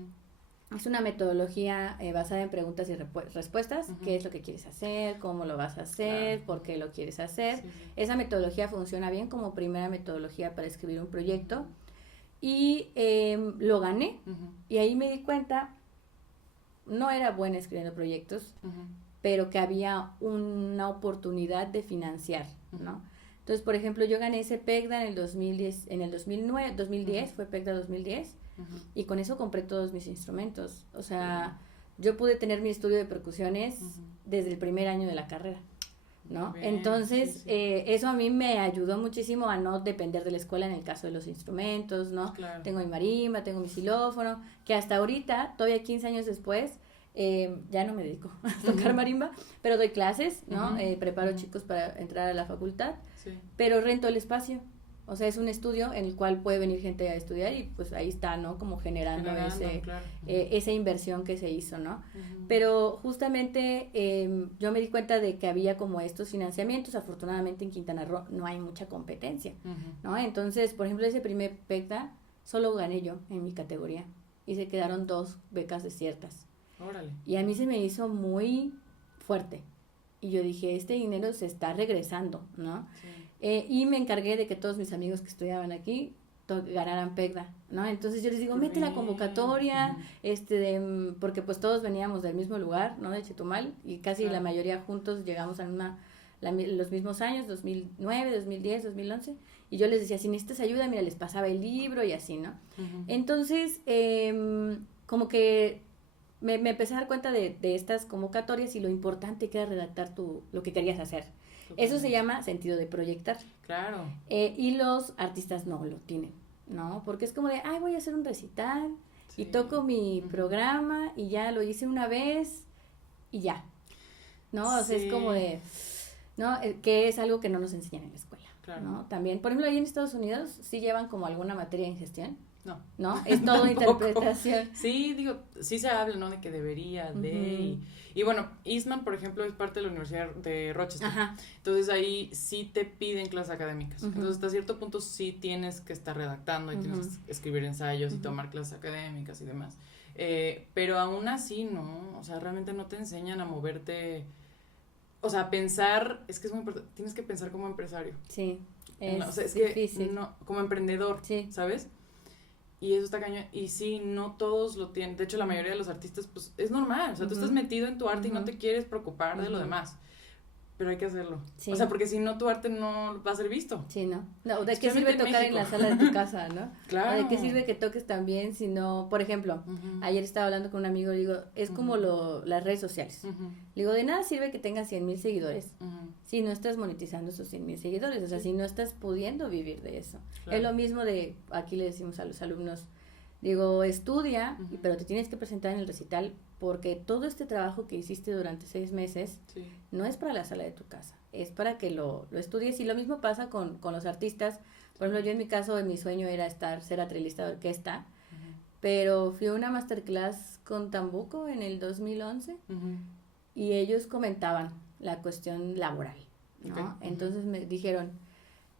Es una metodología basada en preguntas y respuestas. ¿Qué es lo que quieres hacer? ¿Cómo lo vas a hacer? ¿Por qué lo quieres hacer? Sí. Esa metodología funciona bien como primera metodología para escribir un proyecto. Y lo gané. Y ahí me di cuenta, no era buena escribiendo proyectos, pero que había una oportunidad de financiar, ¿no? Entonces, por ejemplo, yo gané ese PEGDA en el 2010, fue PEGDA 2010. Y con eso compré todos mis instrumentos. O sea, yo pude tener mi estudio de percusiones desde el primer año de la carrera, ¿no? Bien, entonces, eso a mí me ayudó muchísimo a no depender de la escuela en el caso de los instrumentos, ¿no? Claro. Tengo mi marimba, tengo mi xilófono, que hasta ahorita, todavía 15 años después, ya no me dedico a tocar marimba, pero doy clases, ¿no? Preparo chicos para entrar a la facultad, pero rento el espacio. O sea, es un estudio en el cual puede venir gente a estudiar y pues ahí está, ¿no? Como generando claro. Esa inversión que se hizo, ¿no? Pero justamente yo me di cuenta de que había como estos financiamientos. Afortunadamente en Quintana Roo no hay mucha competencia, ¿no? Entonces, por ejemplo, ese primer PECTA solo gané yo en mi categoría y se quedaron 2 becas desiertas. Órale. Y a mí se me hizo muy fuerte, Y yo dije, este dinero se está regresando, ¿no? Sí. Y me encargué de que todos mis amigos que estudiaban aquí ganaran PECDA, ¿no? Entonces yo les digo, mete la convocatoria, porque pues todos veníamos del mismo lugar, ¿no? De Chetumal, y casi la mayoría juntos llegamos a los mismos años, 2009, 2010, 2011, y yo les decía, si necesitas ayuda, mira, les pasaba el libro y así, ¿no? Entonces, como que me empecé a dar cuenta de estas convocatorias y lo importante que era redactar lo que querías hacer. Eso se llama sentido de proyectar. Claro. Y los artistas no lo tienen, ¿no? Porque es como de, voy a hacer un recital y toco mi programa y ya lo hice una vez y ya, ¿no? O sea, es como de, ¿no? Que es algo que no nos enseñan en la escuela, claro. ¿No? También, por ejemplo, ahí en Estados Unidos sí llevan como alguna materia en gestión. ¿No? Es todo interpretación. Sí, digo, sí se habla, ¿no? De que debería, y bueno, Eastman, por ejemplo, es parte de la Universidad de Rochester. Ajá. Entonces ahí sí te piden clases académicas. Entonces hasta cierto punto sí tienes que estar redactando y tienes que escribir ensayos y tomar clases académicas y demás. Pero aún así, ¿no? O sea, realmente no te enseñan a moverte, o sea, a pensar, es que es muy importante, tienes que pensar como empresario. Sí, o sea, es difícil. Que no, como emprendedor, ¿sabes? Y eso está cañón. Y sí, no todos lo tienen. De hecho, la mayoría de los artistas, pues, es normal. O sea, tú estás metido en tu arte y no te quieres preocupar de lo demás. Pero hay que hacerlo. Sí. O sea, porque si no, tu arte no va a ser visto. Sí, ¿no? ¿De qué sirve tocar en la sala de tu casa, no? Claro. ¿De qué sirve que toques también si no... Por ejemplo, ayer estaba hablando con un amigo, le digo, es como las redes sociales. Le digo, de nada sirve que tengas 100,000 seguidores si no estás monetizando esos 100,000 seguidores. O sea, si no estás pudiendo vivir de eso. Claro. Es lo mismo de, aquí le decimos a los alumnos, digo, estudia, pero te tienes que presentar en el recital porque todo este trabajo que hiciste durante 6 meses no es para la sala de tu casa, es para que lo estudies. Y lo mismo pasa con los artistas. Por ejemplo, yo en mi caso, mi sueño era ser atrilista de orquesta, pero fui a una masterclass con Tambuco en el 2011 y ellos comentaban la cuestión laboral, ¿no? Entonces me dijeron,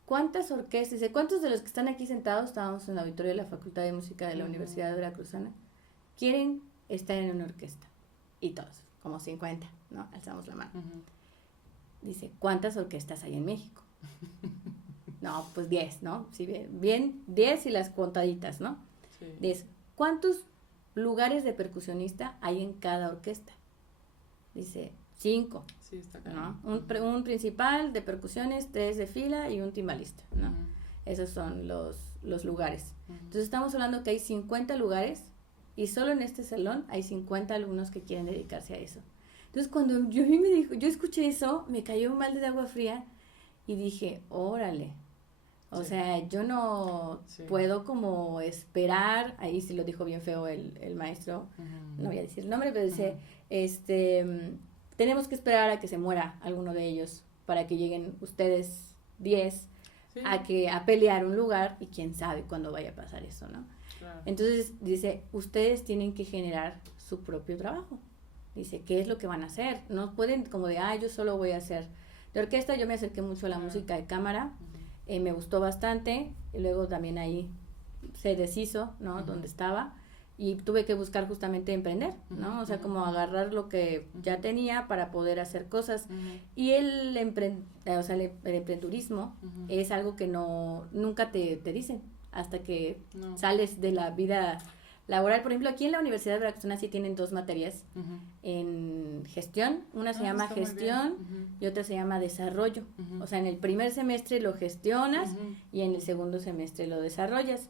¿cuántas orquestas? ¿Cuántos de los que están aquí sentados, estábamos en el auditorio de la Facultad de Música de la Universidad Veracruzana, quieren estar en una orquesta? Y todos, como 50, ¿no? Alzamos la mano. Dice, ¿cuántas orquestas hay en México? No, pues 10, ¿no? Sí, bien 10 y las contaditas, ¿no? Sí. 10. ¿Cuántos lugares de percusionista hay en cada orquesta? Dice, 5. Sí, está claro. ¿No? Un principal de percusiones, 3 de fila y un timbalista, ¿no? Esos son los lugares. Entonces estamos hablando que hay 50 lugares y solo en este salón hay 50 alumnos que quieren dedicarse a eso. Entonces cuando yo escuché eso, me cayó un balde de agua fría y dije, órale. O sea, yo no puedo como esperar, ahí sí lo dijo bien feo el maestro, no voy a decir el nombre, pero dice, tenemos que esperar a que se muera alguno de ellos para que lleguen ustedes 10 a pelear un lugar y quién sabe cuándo vaya a pasar eso, ¿no? Claro. Entonces dice, ustedes tienen que generar su propio trabajo. Dice, ¿qué es lo que van a hacer? No pueden como de, yo solo voy a hacer de orquesta. Yo me acerqué mucho a la música de cámara, me gustó bastante, y luego también ahí se deshizo, ¿no? Donde estaba. Y tuve que buscar justamente emprender, ¿no? O sea, como agarrar lo que ya tenía para poder hacer cosas. Y el emprendurismo es algo que nunca te dicen hasta que sales de la vida laboral. Por ejemplo, aquí en la Universidad de Veracruzana sí tienen 2 materias en gestión. Una se llama gestión y otra se llama desarrollo. O sea, en el primer semestre lo gestionas y en el segundo semestre lo desarrollas.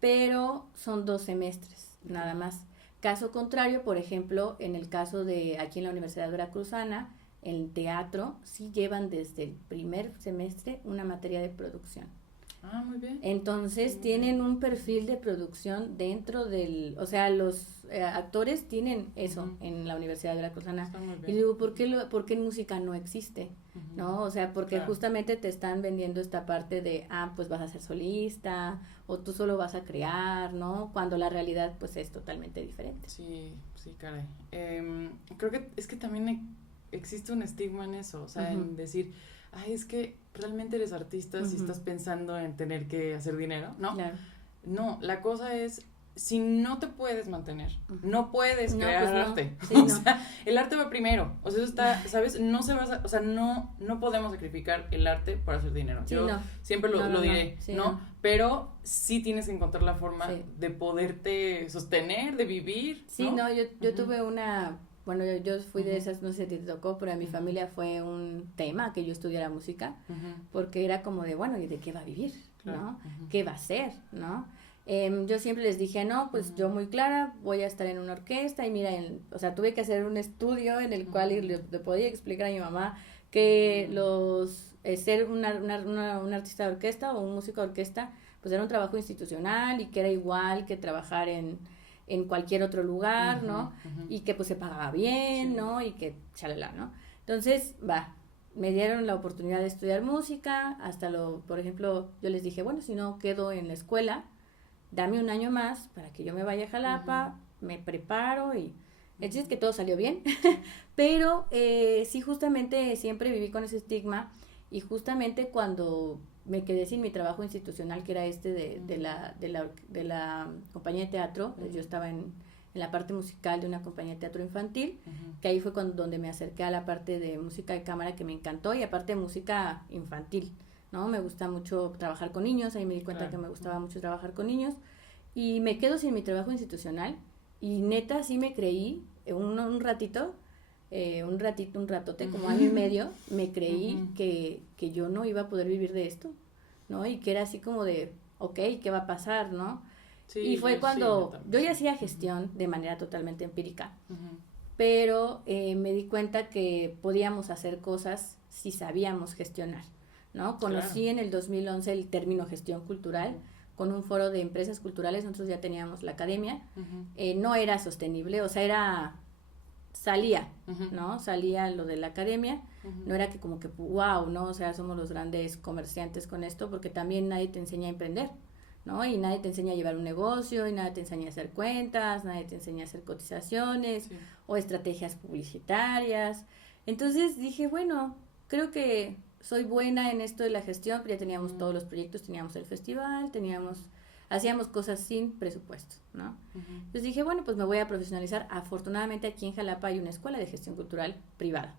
Pero son 2 semestres, nada más. Caso contrario, por ejemplo, en el caso de aquí en la Universidad Veracruzana, en teatro, sí llevan desde el primer semestre una materia de producción. Muy bien. Entonces tienen un perfil de producción dentro o sea, los actores tienen eso en la Universidad Veracruzana. Y digo, ¿por qué en música no existe? ¿No? O sea, porque justamente te están vendiendo esta parte de, pues vas a ser solista, o tú solo vas a crear, ¿no? Cuando la realidad, pues, es totalmente diferente. Sí, caray. Creo que es que también existe un estigma en eso, o sea, en decir, es que realmente eres artista si estás pensando en tener que hacer dinero, ¿no? Claro. No, la cosa es si no te puedes mantener, no puedes crear pues no. arte. Sí, o sea, el arte va primero. O sea, eso está, ¿sabes? No se basa, o sea, no podemos sacrificar el arte para hacer dinero. Sí, yo siempre lo diré, sí, ¿no? Pero sí tienes que encontrar la forma de poderte sostener, de vivir, Sí, ¿no? yo tuve una, bueno, yo fui de esas, no sé si te tocó, pero a mi familia fue un tema que yo estudiara música, porque era como de, bueno, ¿y de qué va a vivir? Claro. ¿No? ¿Qué va a hacer? ¿No? Yo siempre les dije, no, pues yo muy clara, voy a estar en una orquesta y mira, o sea, tuve que hacer un estudio en el cual le podía explicar a mi mamá que ser un artista de orquesta o un músico de orquesta, pues era un trabajo institucional y que era igual que trabajar en cualquier otro lugar, ¿no? Y que pues se pagaba bien, ¿no? Y que chalala, ¿no? Entonces, me dieron la oportunidad de estudiar música, por ejemplo, yo les dije, bueno, si no quedo en la escuela, dame un año más para que yo me vaya a Jalapa, me preparo y el chiste es que todo salió bien, pero sí justamente siempre viví con ese estigma y justamente cuando me quedé sin mi trabajo institucional que era de la compañía de teatro, yo estaba en la parte musical de una compañía de teatro infantil, que ahí fue donde me acerqué a la parte de música de cámara que me encantó y aparte de música infantil, ¿no? Me gusta mucho trabajar con niños, ahí me di cuenta que me gustaba mucho trabajar con niños y me quedo sin mi trabajo institucional y neta sí me creí un ratote, como año y medio, me creí que yo no iba a poder vivir de esto, ¿no? Y que era así como de, ok, ¿qué va a pasar, no? Sí, y fue cuando yo ya hacía gestión de manera totalmente empírica, pero me di cuenta que podíamos hacer cosas si sabíamos gestionar, ¿no? Conocí en el 2011 el término gestión cultural, con un foro de empresas culturales, nosotros ya teníamos la academia, no era sostenible, o sea, salía, ¿no? Salía lo de la academia, no era que como que, wow, ¿no? O sea, somos los grandes comerciantes con esto, porque también nadie te enseña a emprender, ¿no? Y nadie te enseña a llevar un negocio, y nadie te enseña a hacer cuentas, nadie te enseña a hacer cotizaciones o estrategias publicitarias. Entonces dije, bueno, creo que soy buena en esto de la gestión, pero ya teníamos todos los proyectos, teníamos el festival, hacíamos cosas sin presupuesto, ¿no? Entonces dije, bueno, pues me voy a profesionalizar. Afortunadamente aquí en Jalapa hay una escuela de gestión cultural privada.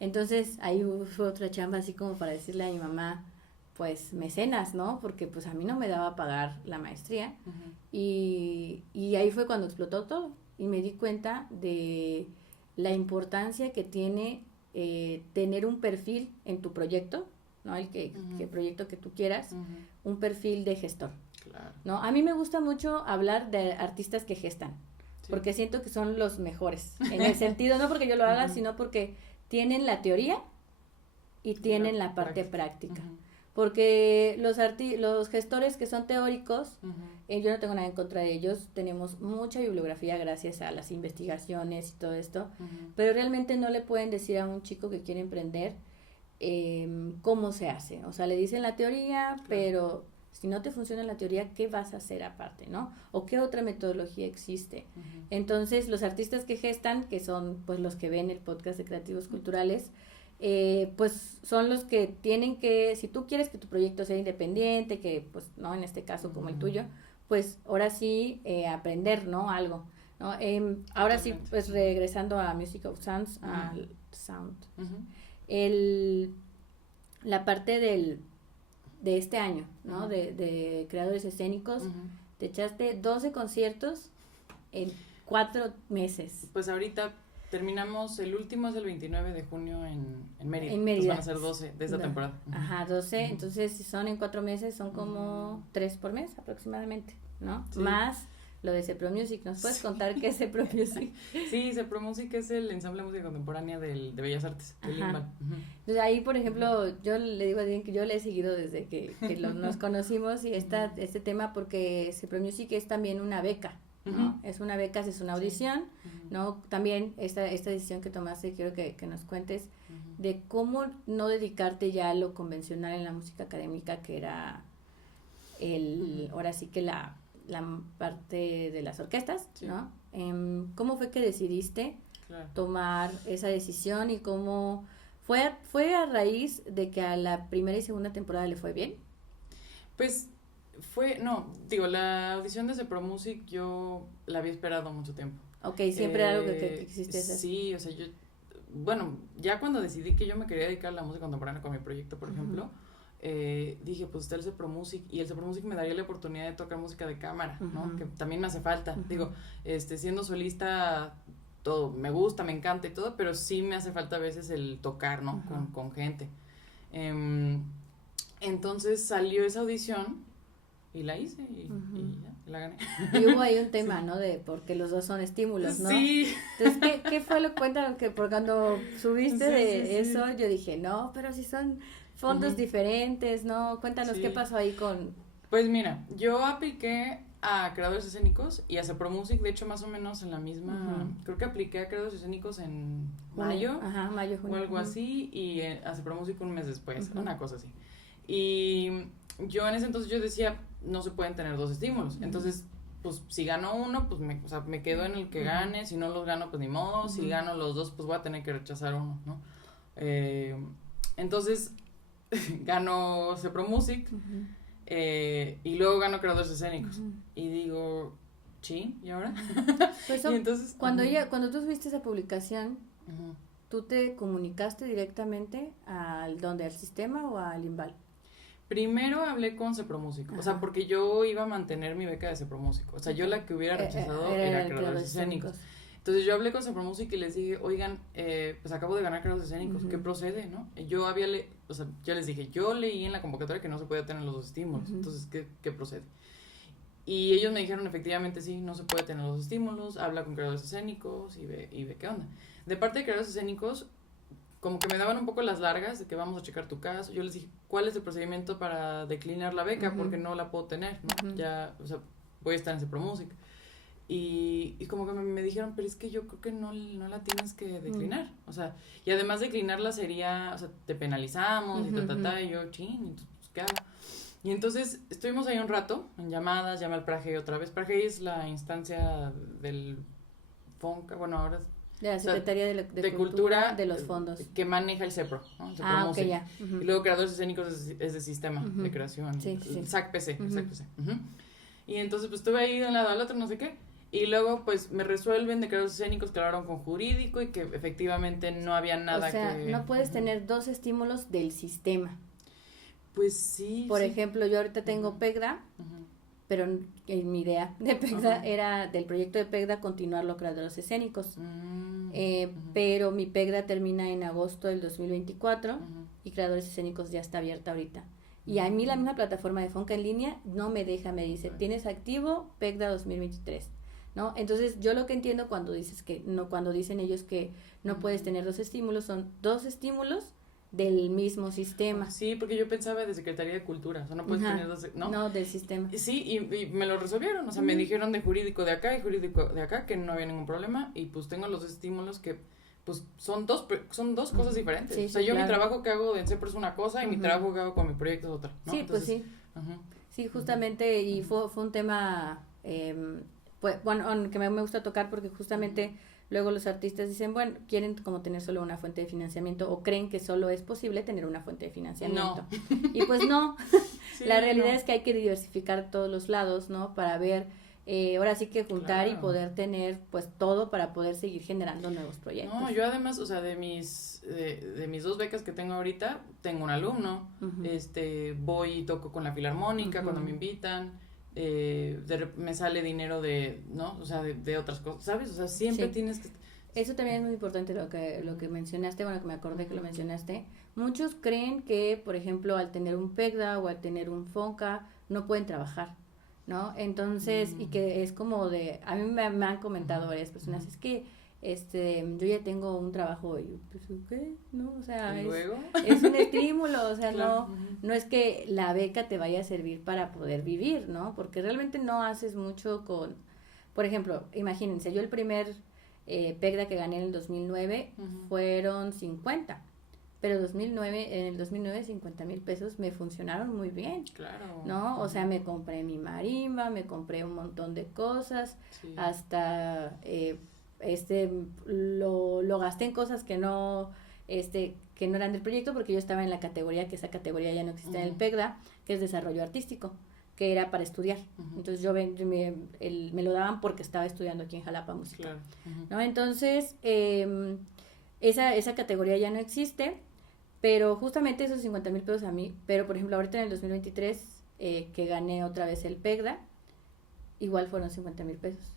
Entonces ahí fue otra chamba así como para decirle a mi mamá, pues mecenas, ¿no? Porque pues a mí no me daba a pagar la maestría y ahí fue cuando explotó todo y me di cuenta de la importancia que tiene tener un perfil en tu proyecto, ¿no? El proyecto que tú quieras, un perfil de gestor, ¿no? A mí me gusta mucho hablar de artistas que gestan, porque siento que son los mejores, en el sentido, no porque yo lo haga, sino porque tienen la teoría y tienen la parte práctica. Porque los gestores que son teóricos, yo no tengo nada en contra de ellos, tenemos mucha bibliografía gracias a las investigaciones y todo esto, pero realmente no le pueden decir a un chico que quiere emprender cómo se hace. O sea, le dicen la teoría, pero si no te funciona la teoría, ¿qué vas a hacer aparte, no? ¿O qué otra metodología existe? Entonces, los artistas que gestan, que son pues los que ven el podcast de Creativos Culturales, pues son los que tienen que, si tú quieres que tu proyecto sea independiente, que pues no, en este caso como el tuyo, pues ahora sí aprender, ¿no? Algo, ¿no? Ahora sí, pues regresando a Music of Sounds, al Sound, la parte de este año, ¿no? De creadores escénicos, te echaste 12 conciertos en 4 meses. Pues ahorita terminamos, el último es el 29 de junio en Mérida. En Mérida. Van a ser 12 de esta temporada. Ajá, 12, entonces si son en 4 meses, son como 3 por mes aproximadamente, ¿no? Sí. Más lo de Cepro Music, ¿nos puedes contar qué es Cepro Music? Sí, Cepro Music es el ensamble de música contemporánea de Bellas Artes, de Limban. Entonces ahí, por ejemplo, yo le digo a Adrián que yo le he seguido desde que nos conocimos y este tema porque Cepro Music es también una beca, ¿no? Es una beca, es una audición, ¿no? También esta decisión que tomaste, quiero que nos cuentes de cómo no dedicarte ya a lo convencional en la música académica, que era ahora sí que la parte de las orquestas, ¿no? ¿Cómo fue que decidiste tomar esa decisión y cómo fue a raíz de que a la primera y segunda temporada le fue bien? Pues La audición de CEPROMUSIC yo la había esperado mucho tiempo. Ok, siempre era algo que quisiste hacer. Sí, o sea, ya cuando decidí que yo me quería dedicar a la música contemporánea con mi proyecto, por ejemplo, dije, pues está el CEPROMUSIC, y el CEPROMUSIC me daría la oportunidad de tocar música de cámara, ¿no? Que también me hace falta. Digo, siendo solista, todo, me gusta, me encanta y todo, pero sí me hace falta a veces el tocar, ¿no? Con gente. Entonces salió esa audición y la hice y ya, la gané. Y hubo ahí un tema, ¿no? De porque los dos son estímulos, ¿no? Sí. Entonces, ¿qué fue lo que cuentan? Que por cuando subiste eso, yo dije, no, pero si son fondos diferentes, ¿no? Cuéntanos qué pasó ahí con... Pues mira, yo apliqué a creadores escénicos y a CEPROMUSIC, de hecho más o menos en la misma, creo que apliqué a creadores escénicos en mayo, junio, o algo así, y a CEPROMUSIC un mes después, una cosa así. Y yo en ese entonces yo decía, no se pueden tener dos estímulos, entonces pues si gano uno, pues me quedo en el que gane, si no los gano, pues ni modo, si gano los dos, pues voy a tener que rechazar uno, ¿no? Entonces gano CEPROMUSIC, y luego gano creadores escénicos, y digo, ¿sí? ¿Y ahora? Pues y entonces, cuando tú subiste esa publicación, ¿tú te comunicaste directamente al sistema o al INVAL? Primero hablé con CEPROMUSIC, o sea, porque yo iba a mantener mi beca de CEPROMUSIC, o sea, yo la que hubiera rechazado era creadores escénicos. Entonces yo hablé con CEPROMUSIC y les dije, oigan, pues acabo de ganar creadores escénicos, ¿qué procede, no? Yo les dije, yo leí en la convocatoria que no se podía tener los dos estímulos, entonces, ¿qué procede? Y ellos me dijeron, efectivamente, sí, no se puede tener los estímulos, habla con creadores escénicos y ve qué onda. De parte de creadores escénicos, como que me daban un poco las largas de que vamos a checar tu caso. Yo les dije, ¿cuál es el procedimiento para declinar la beca? Porque no la puedo tener, ¿no? Ya, o sea, voy a estar en CEPROMUSIC. Y como que me dijeron, pero es que yo creo que no la tienes que declinar. O sea, y además declinarla sería, o sea, te penalizamos y y yo, entonces, ¿qué hago? Y entonces estuvimos ahí un rato en llamadas, llamé al PRAGE otra vez. PRAGE es la instancia del FONCA, bueno, ahora de la Secretaría de Cultura de los fondos que maneja el CEPRO, ¿no? Ok, ya. Y luego creadores escénicos es de sistema de creación, SACPC, SACPC. Y entonces pues estuve ahí de un lado al otro, no sé qué, y luego pues me resuelven de creadores escénicos que hablaron con jurídico y que efectivamente no había nada, o sea, que... no puedes tener dos estímulos del sistema. Pues sí. Por ejemplo, yo ahorita tengo PEGDA, pero en mi idea de PEGDA era del proyecto de PEGDA continuarlo a creadores escénicos. Pero mi PEGDA termina en agosto del 2024 y creadores escénicos ya está abierta ahorita. Y a mí la misma plataforma de Fonca en línea no me deja, me dice, tienes activo PEGDA 2023, ¿no? Entonces yo lo que entiendo cuando dicen ellos que no puedes tener dos estímulos, son dos estímulos del mismo sistema. Sí, porque yo pensaba de Secretaría de Cultura, o sea, no puedes tener dos, ¿no? No, del sistema. Sí, y me lo resolvieron, o sea, me dijeron de jurídico de acá y jurídico de acá que no había ningún problema, y pues tengo los estímulos que, pues, son dos cosas diferentes. O sea, yo mi trabajo que hago en CEPRO es una cosa y mi trabajo que hago con mi proyecto es otra, ¿no? Sí, entonces, pues sí. Sí, justamente, y fue un tema, pues, bueno, que me gusta tocar porque justamente... Luego los artistas dicen, bueno, quieren como tener solo una fuente de financiamiento o creen que solo es posible tener una fuente de financiamiento. No. Y pues no, la realidad es que hay que diversificar todos los lados, ¿no? Para ver, ahora sí que juntar y poder tener pues todo para poder seguir generando nuevos proyectos. No, yo además, o sea, de mis dos becas que tengo ahorita, tengo un alumno, voy y toco con la Filarmónica cuando me invitan. Me sale dinero ¿no? O sea, de otras cosas, ¿sabes? O sea, siempre tienes que... Eso también es muy importante lo que mencionaste, bueno, que me acordé que lo mencionaste. Muchos creen que, por ejemplo, al tener un PEGDA o al tener un FONCA, no pueden trabajar, ¿no? Entonces, y que es como a mí me han comentado varias personas, es que yo ya tengo un trabajo y pues ¿qué? ¿No? O sea, es un estímulo, o sea, claro. no es que la beca te vaya a servir para poder vivir, ¿no? Porque realmente no haces mucho por ejemplo, imagínense, yo el primer PEGDA que gané en el 2009 fueron 50, pero en el 2009 50,000 pesos me funcionaron muy bien, claro, ¿no? O sea, me compré mi marimba, me compré un montón de cosas, hasta... lo gasté en cosas que no eran del proyecto porque yo estaba en la categoría, que esa categoría ya no existe en el PEGDA, que es desarrollo artístico, que era para estudiar. Entonces me lo daban porque estaba estudiando aquí en Jalapa música. Claro. ¿No? Entonces, esa categoría ya no existe, pero justamente esos 50,000 pesos a mí, pero por ejemplo ahorita en el 2023 que gané otra vez el PEGDA, igual fueron 50,000 pesos.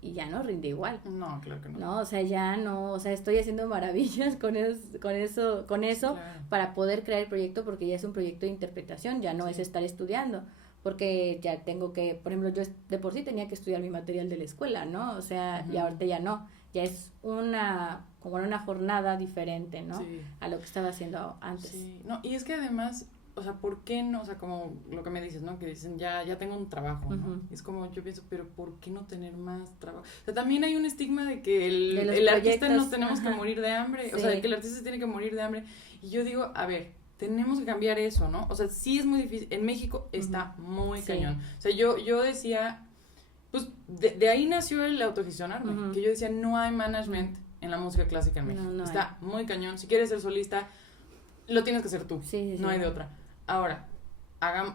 Y ya no rinde igual. No, claro que no. No, o sea, ya no, o sea, estoy haciendo maravillas con eso claro. Para poder crear el proyecto, porque ya es un proyecto de interpretación, ya no es estar estudiando, porque ya tengo que, por ejemplo, yo de por sí tenía que estudiar mi material de la escuela, ¿no? O sea, y ahorita ya no, ya es como una jornada diferente, ¿no? Sí. A lo que estaba haciendo antes. Sí, no, y es que además, o sea, ¿por qué no? O sea, como lo que me dices, ¿no? Que dicen, ya tengo un trabajo, ¿no? Es como, yo pienso, pero ¿por qué no tener más trabajo? O sea, también hay un estigma de que el artista nos tenemos que morir de hambre, o sea, de que el artista se tiene que morir de hambre. Y yo digo, a ver, tenemos que cambiar eso, ¿no? O sea, sí es muy difícil. En México está muy cañón. O sea, yo decía, pues, de ahí nació el autogestionarme, que yo decía, no hay management en la música clásica en México. No está muy cañón. Si quieres ser solista, lo tienes que hacer tú. No hay de otra. Ahora,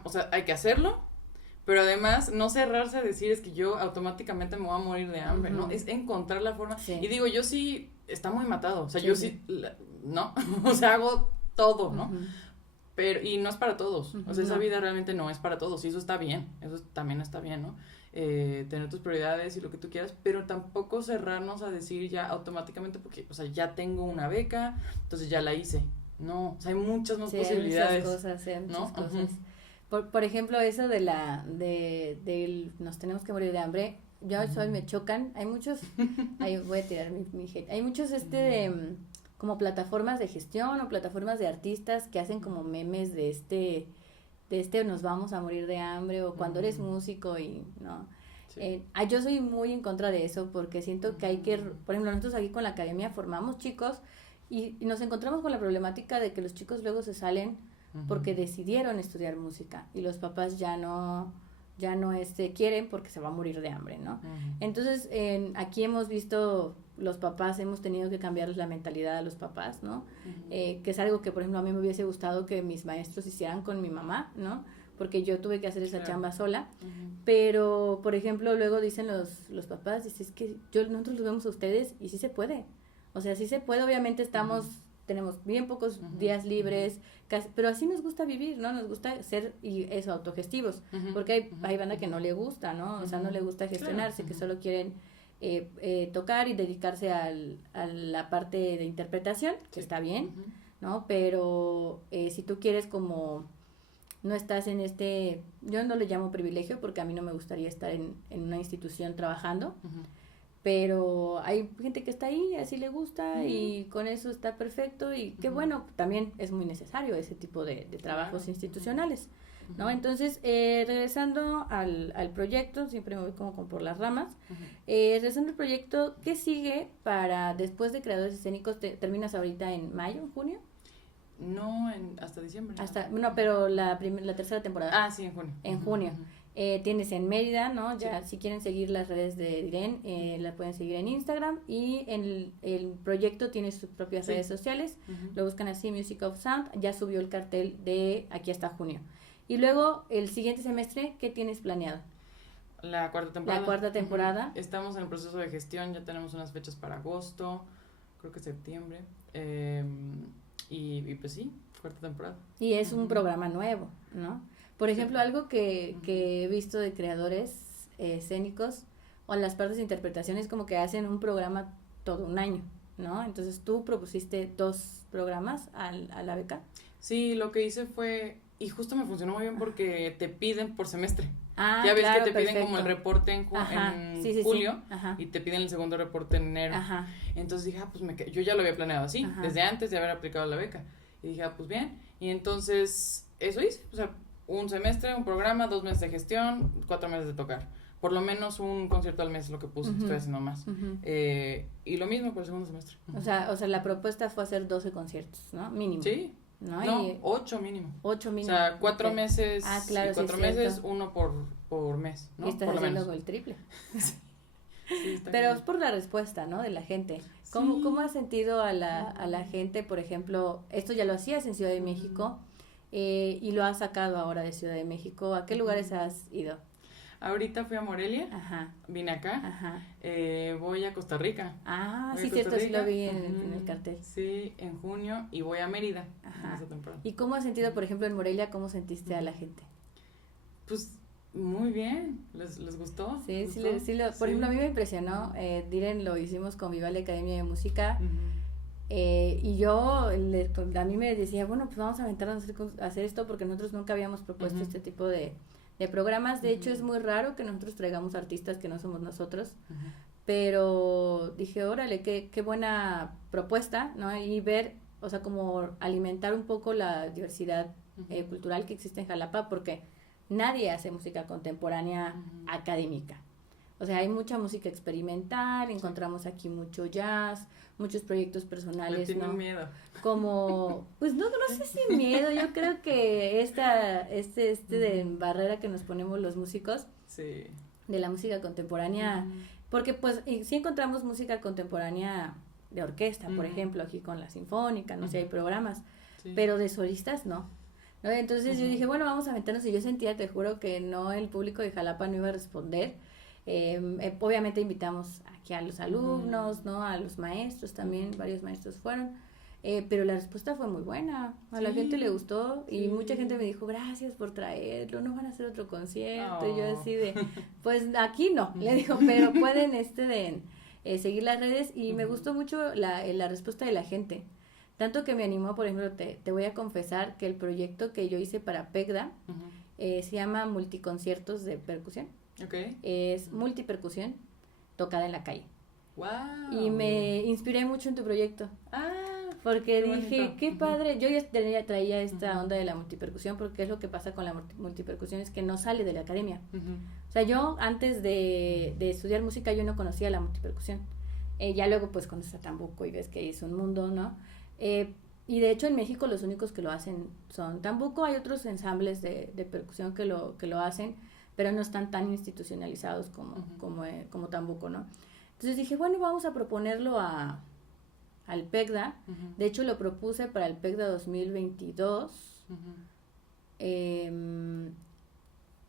o sea, hay que hacerlo, pero además no cerrarse a decir es que yo automáticamente me voy a morir de hambre, ¿no? Es encontrar la forma. Y digo, yo sí, está muy matado, o sea, yo sí, ¿no? O sea, hago todo, ¿no? Pero, y no es para todos, o sea, esa vida realmente no es para todos, y eso está bien, eso también está bien, ¿no? Tener tus prioridades y lo que tú quieras, pero tampoco cerrarnos a decir ya automáticamente, porque, o sea, ya tengo una beca, entonces ya la hice. No, o sea, hay muchas más posibilidades. Hay muchas cosas. Por ejemplo, eso del nos tenemos que morir de hambre, yo me chocan, hay muchos, voy a tirar mi hate, hay muchos como plataformas de gestión o plataformas de artistas que hacen como memes de nos vamos a morir de hambre, o cuando eres músico y no. Yo soy muy en contra de eso, porque siento que hay que, por ejemplo, nosotros aquí con la academia formamos chicos y nos encontramos con la problemática de que los chicos luego se salen porque decidieron estudiar música y los papás ya no quieren porque se va a morir de hambre, ¿no? Entonces, aquí hemos visto, los papás hemos tenido que cambiarles la mentalidad a los papás, ¿no? Que es algo que, por ejemplo, a mí me hubiese gustado que mis maestros hicieran con mi mamá, ¿no? Porque yo tuve que hacer esa chamba sola, pero, por ejemplo, luego dicen los papás, es que nosotros los vemos a ustedes y sí se puede. O sea, sí se puede, obviamente tenemos bien pocos días libres, pero así nos gusta vivir, ¿no? Nos gusta ser, y eso, autogestivos, porque hay banda que no le gusta, ¿no? O sea, no le gusta gestionarse, que solo quieren tocar y dedicarse a la parte de interpretación, que está bien, ¿no? Pero si tú quieres como, no estás en yo no le llamo privilegio, porque a mí no me gustaría estar en una institución trabajando, pero hay gente que está ahí, así le gusta y con eso está perfecto y qué bueno, también es muy necesario ese tipo de trabajos institucionales, ¿no? Entonces, regresando al proyecto, siempre me voy como por las ramas, regresando al proyecto, ¿qué sigue para después de creadores escénicos? ¿Terminas ahorita en mayo, junio? No, hasta diciembre. Pero la tercera temporada. Ah, sí, en junio. En junio. Tienes en Mérida, ¿no? Ya, si quieren seguir las redes de Diren, la pueden seguir en Instagram, y en el proyecto tiene sus propias redes sociales, lo buscan así, Music of Sound, ya subió el cartel de aquí hasta junio. Y luego, el siguiente semestre, ¿qué tienes planeado? La cuarta temporada. La cuarta temporada. Estamos en el proceso de gestión, ya tenemos unas fechas para agosto, creo que septiembre, y pues sí, cuarta temporada. Y es un programa nuevo, ¿no? Por ejemplo, algo que he visto de creadores escénicos o en las partes de interpretación es como que hacen un programa todo un año, ¿no? Entonces, ¿tú propusiste 2 programas a la beca? Sí, lo que hice fue, y justo me funcionó muy bien porque te piden por semestre. Ah, ya ves claro, que te perfecto. piden como el reporte en julio y te piden el segundo reporte en enero. Entonces dije, pues yo ya lo había planeado así, desde antes de haber aplicado la beca. Y dije, pues bien. Y entonces eso hice, o sea, un semestre, un programa, 2 meses de gestión, 4 meses de tocar. Por lo menos un concierto al mes es lo que puse, estoy haciendo más. Y lo mismo por el segundo semestre. O sea, la propuesta fue hacer 12 conciertos, ¿no? Mínimo. Sí. No, 8 mínimo. 8 mínimo. O sea, 4 meses, claro, y 4 meses, uno por mes, ¿no? Y estás por lo haciendo menos. el triple. Sí, pero es por la respuesta, ¿no? De la gente. ¿Cómo has sentido a la gente, por ejemplo, esto ya lo hacías en Ciudad de México, y lo has sacado ahora de Ciudad de México. ¿A qué lugares has ido? Ahorita fui a Morelia, Ajá. vine acá, Ajá. Voy a Costa Rica. Ah, sí, cierto, sí lo vi en el cartel. Sí, en junio, y voy a Mérida en esa temporada. ¿Y cómo has sentido, por ejemplo, en Morelia, cómo sentiste a la gente? Pues muy bien, les gustó. Sí, por ejemplo, a mí me impresionó, Diren, lo hicimos con Vivaldi Academia de Música, y yo, a mí me decía, bueno, pues vamos a aventarnos a hacer esto porque nosotros nunca habíamos propuesto este tipo de programas. De hecho, es muy raro que nosotros traigamos artistas que no somos nosotros, pero dije, órale, qué buena propuesta, ¿no? Y ver, o sea, como alimentar un poco la diversidad cultural que existe en Jalapa, porque nadie hace música contemporánea académica. O sea, hay mucha música experimental, encontramos aquí mucho jazz, muchos proyectos personales, ¿no? Miedo. Como, pues no sé si miedo, yo creo que de barrera que nos ponemos los músicos de la música contemporánea, porque pues sí encontramos música contemporánea de orquesta, por ejemplo, aquí con la sinfónica, no sé, hay programas, pero de solistas no. Entonces yo dije, bueno, vamos a meternos, y yo sentía, te juro, que no, el público de Jalapa no iba a responder. Obviamente invitamos aquí a los alumnos, ¿no? A los maestros también, varios maestros fueron, pero la respuesta fue muy buena, a la gente le gustó, y mucha gente me dijo, gracias por traerlo, no van a hacer otro concierto, y yo así de, pues aquí no, le digo, pero pueden seguir las redes, y me gustó mucho la respuesta de la gente, tanto que me animó. Por ejemplo, te voy a confesar que el proyecto que yo hice para PECDA se llama Multiconciertos de Percusión. Es multipercusión tocada en la calle. Wow. Y me inspiré mucho en tu proyecto. Porque dije, qué padre. Yo ya traía esta onda de la multipercusión, porque es lo que pasa con la multipercusión, es que no sale de la academia. O sea, yo antes de estudiar música, yo no conocía la multipercusión. Ya luego pues conoces a Tambuco y ves que es un mundo, ¿no? Y de hecho en México los únicos que lo hacen son Tambuco. Hay otros ensambles de percusión que lo hacen, pero no están tan institucionalizados como Tambuco, ¿no? Entonces dije, bueno, vamos a proponerlo al PECDA. De hecho lo propuse para el PECDA 2022.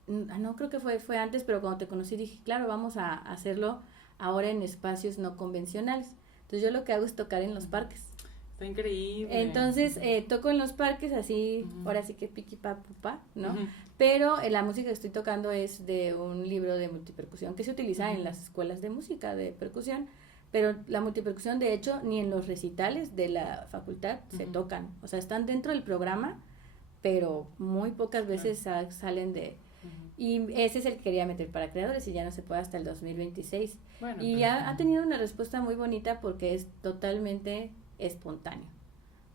No, creo que fue antes, pero cuando te conocí dije, claro, vamos a hacerlo ahora en espacios no convencionales. Entonces yo lo que hago es tocar en los parques. Está increíble. Entonces toco en los parques así, ahora sí que piqui pa pupa, ¿no? Pero la música que estoy tocando es de un libro de multipercusión que se utiliza en las escuelas de música de percusión, pero la multipercusión de hecho ni en los recitales de la facultad se tocan, o sea, están dentro del programa, pero muy pocas veces salen de... Y ese es el que quería meter para creadores, y ya no se puede hasta el 2026. Bueno, y ya ha tenido una respuesta muy bonita porque es totalmente espontáneo,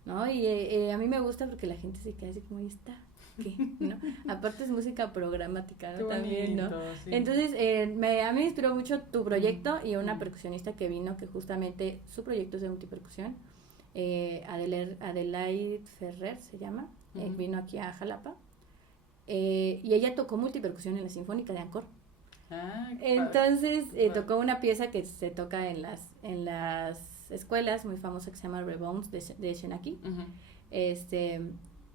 ¿no? Y a mí me gusta porque la gente se queda así como, ¿y está? ¿Qué? ¿No? Aparte es música programática, ¿no? También, ¿no? Sí. Entonces, a mí me inspiró mucho tu proyecto y una percusionista que vino, que justamente su proyecto es de multipercusión, Adelaide Ferrer se llama, vino aquí a Jalapa, y ella tocó multipercusión en la Sinfónica de Ancor. Entonces tocó una pieza que se toca en las escuelas, muy famosa, que se llama Rebounds de Shenaki.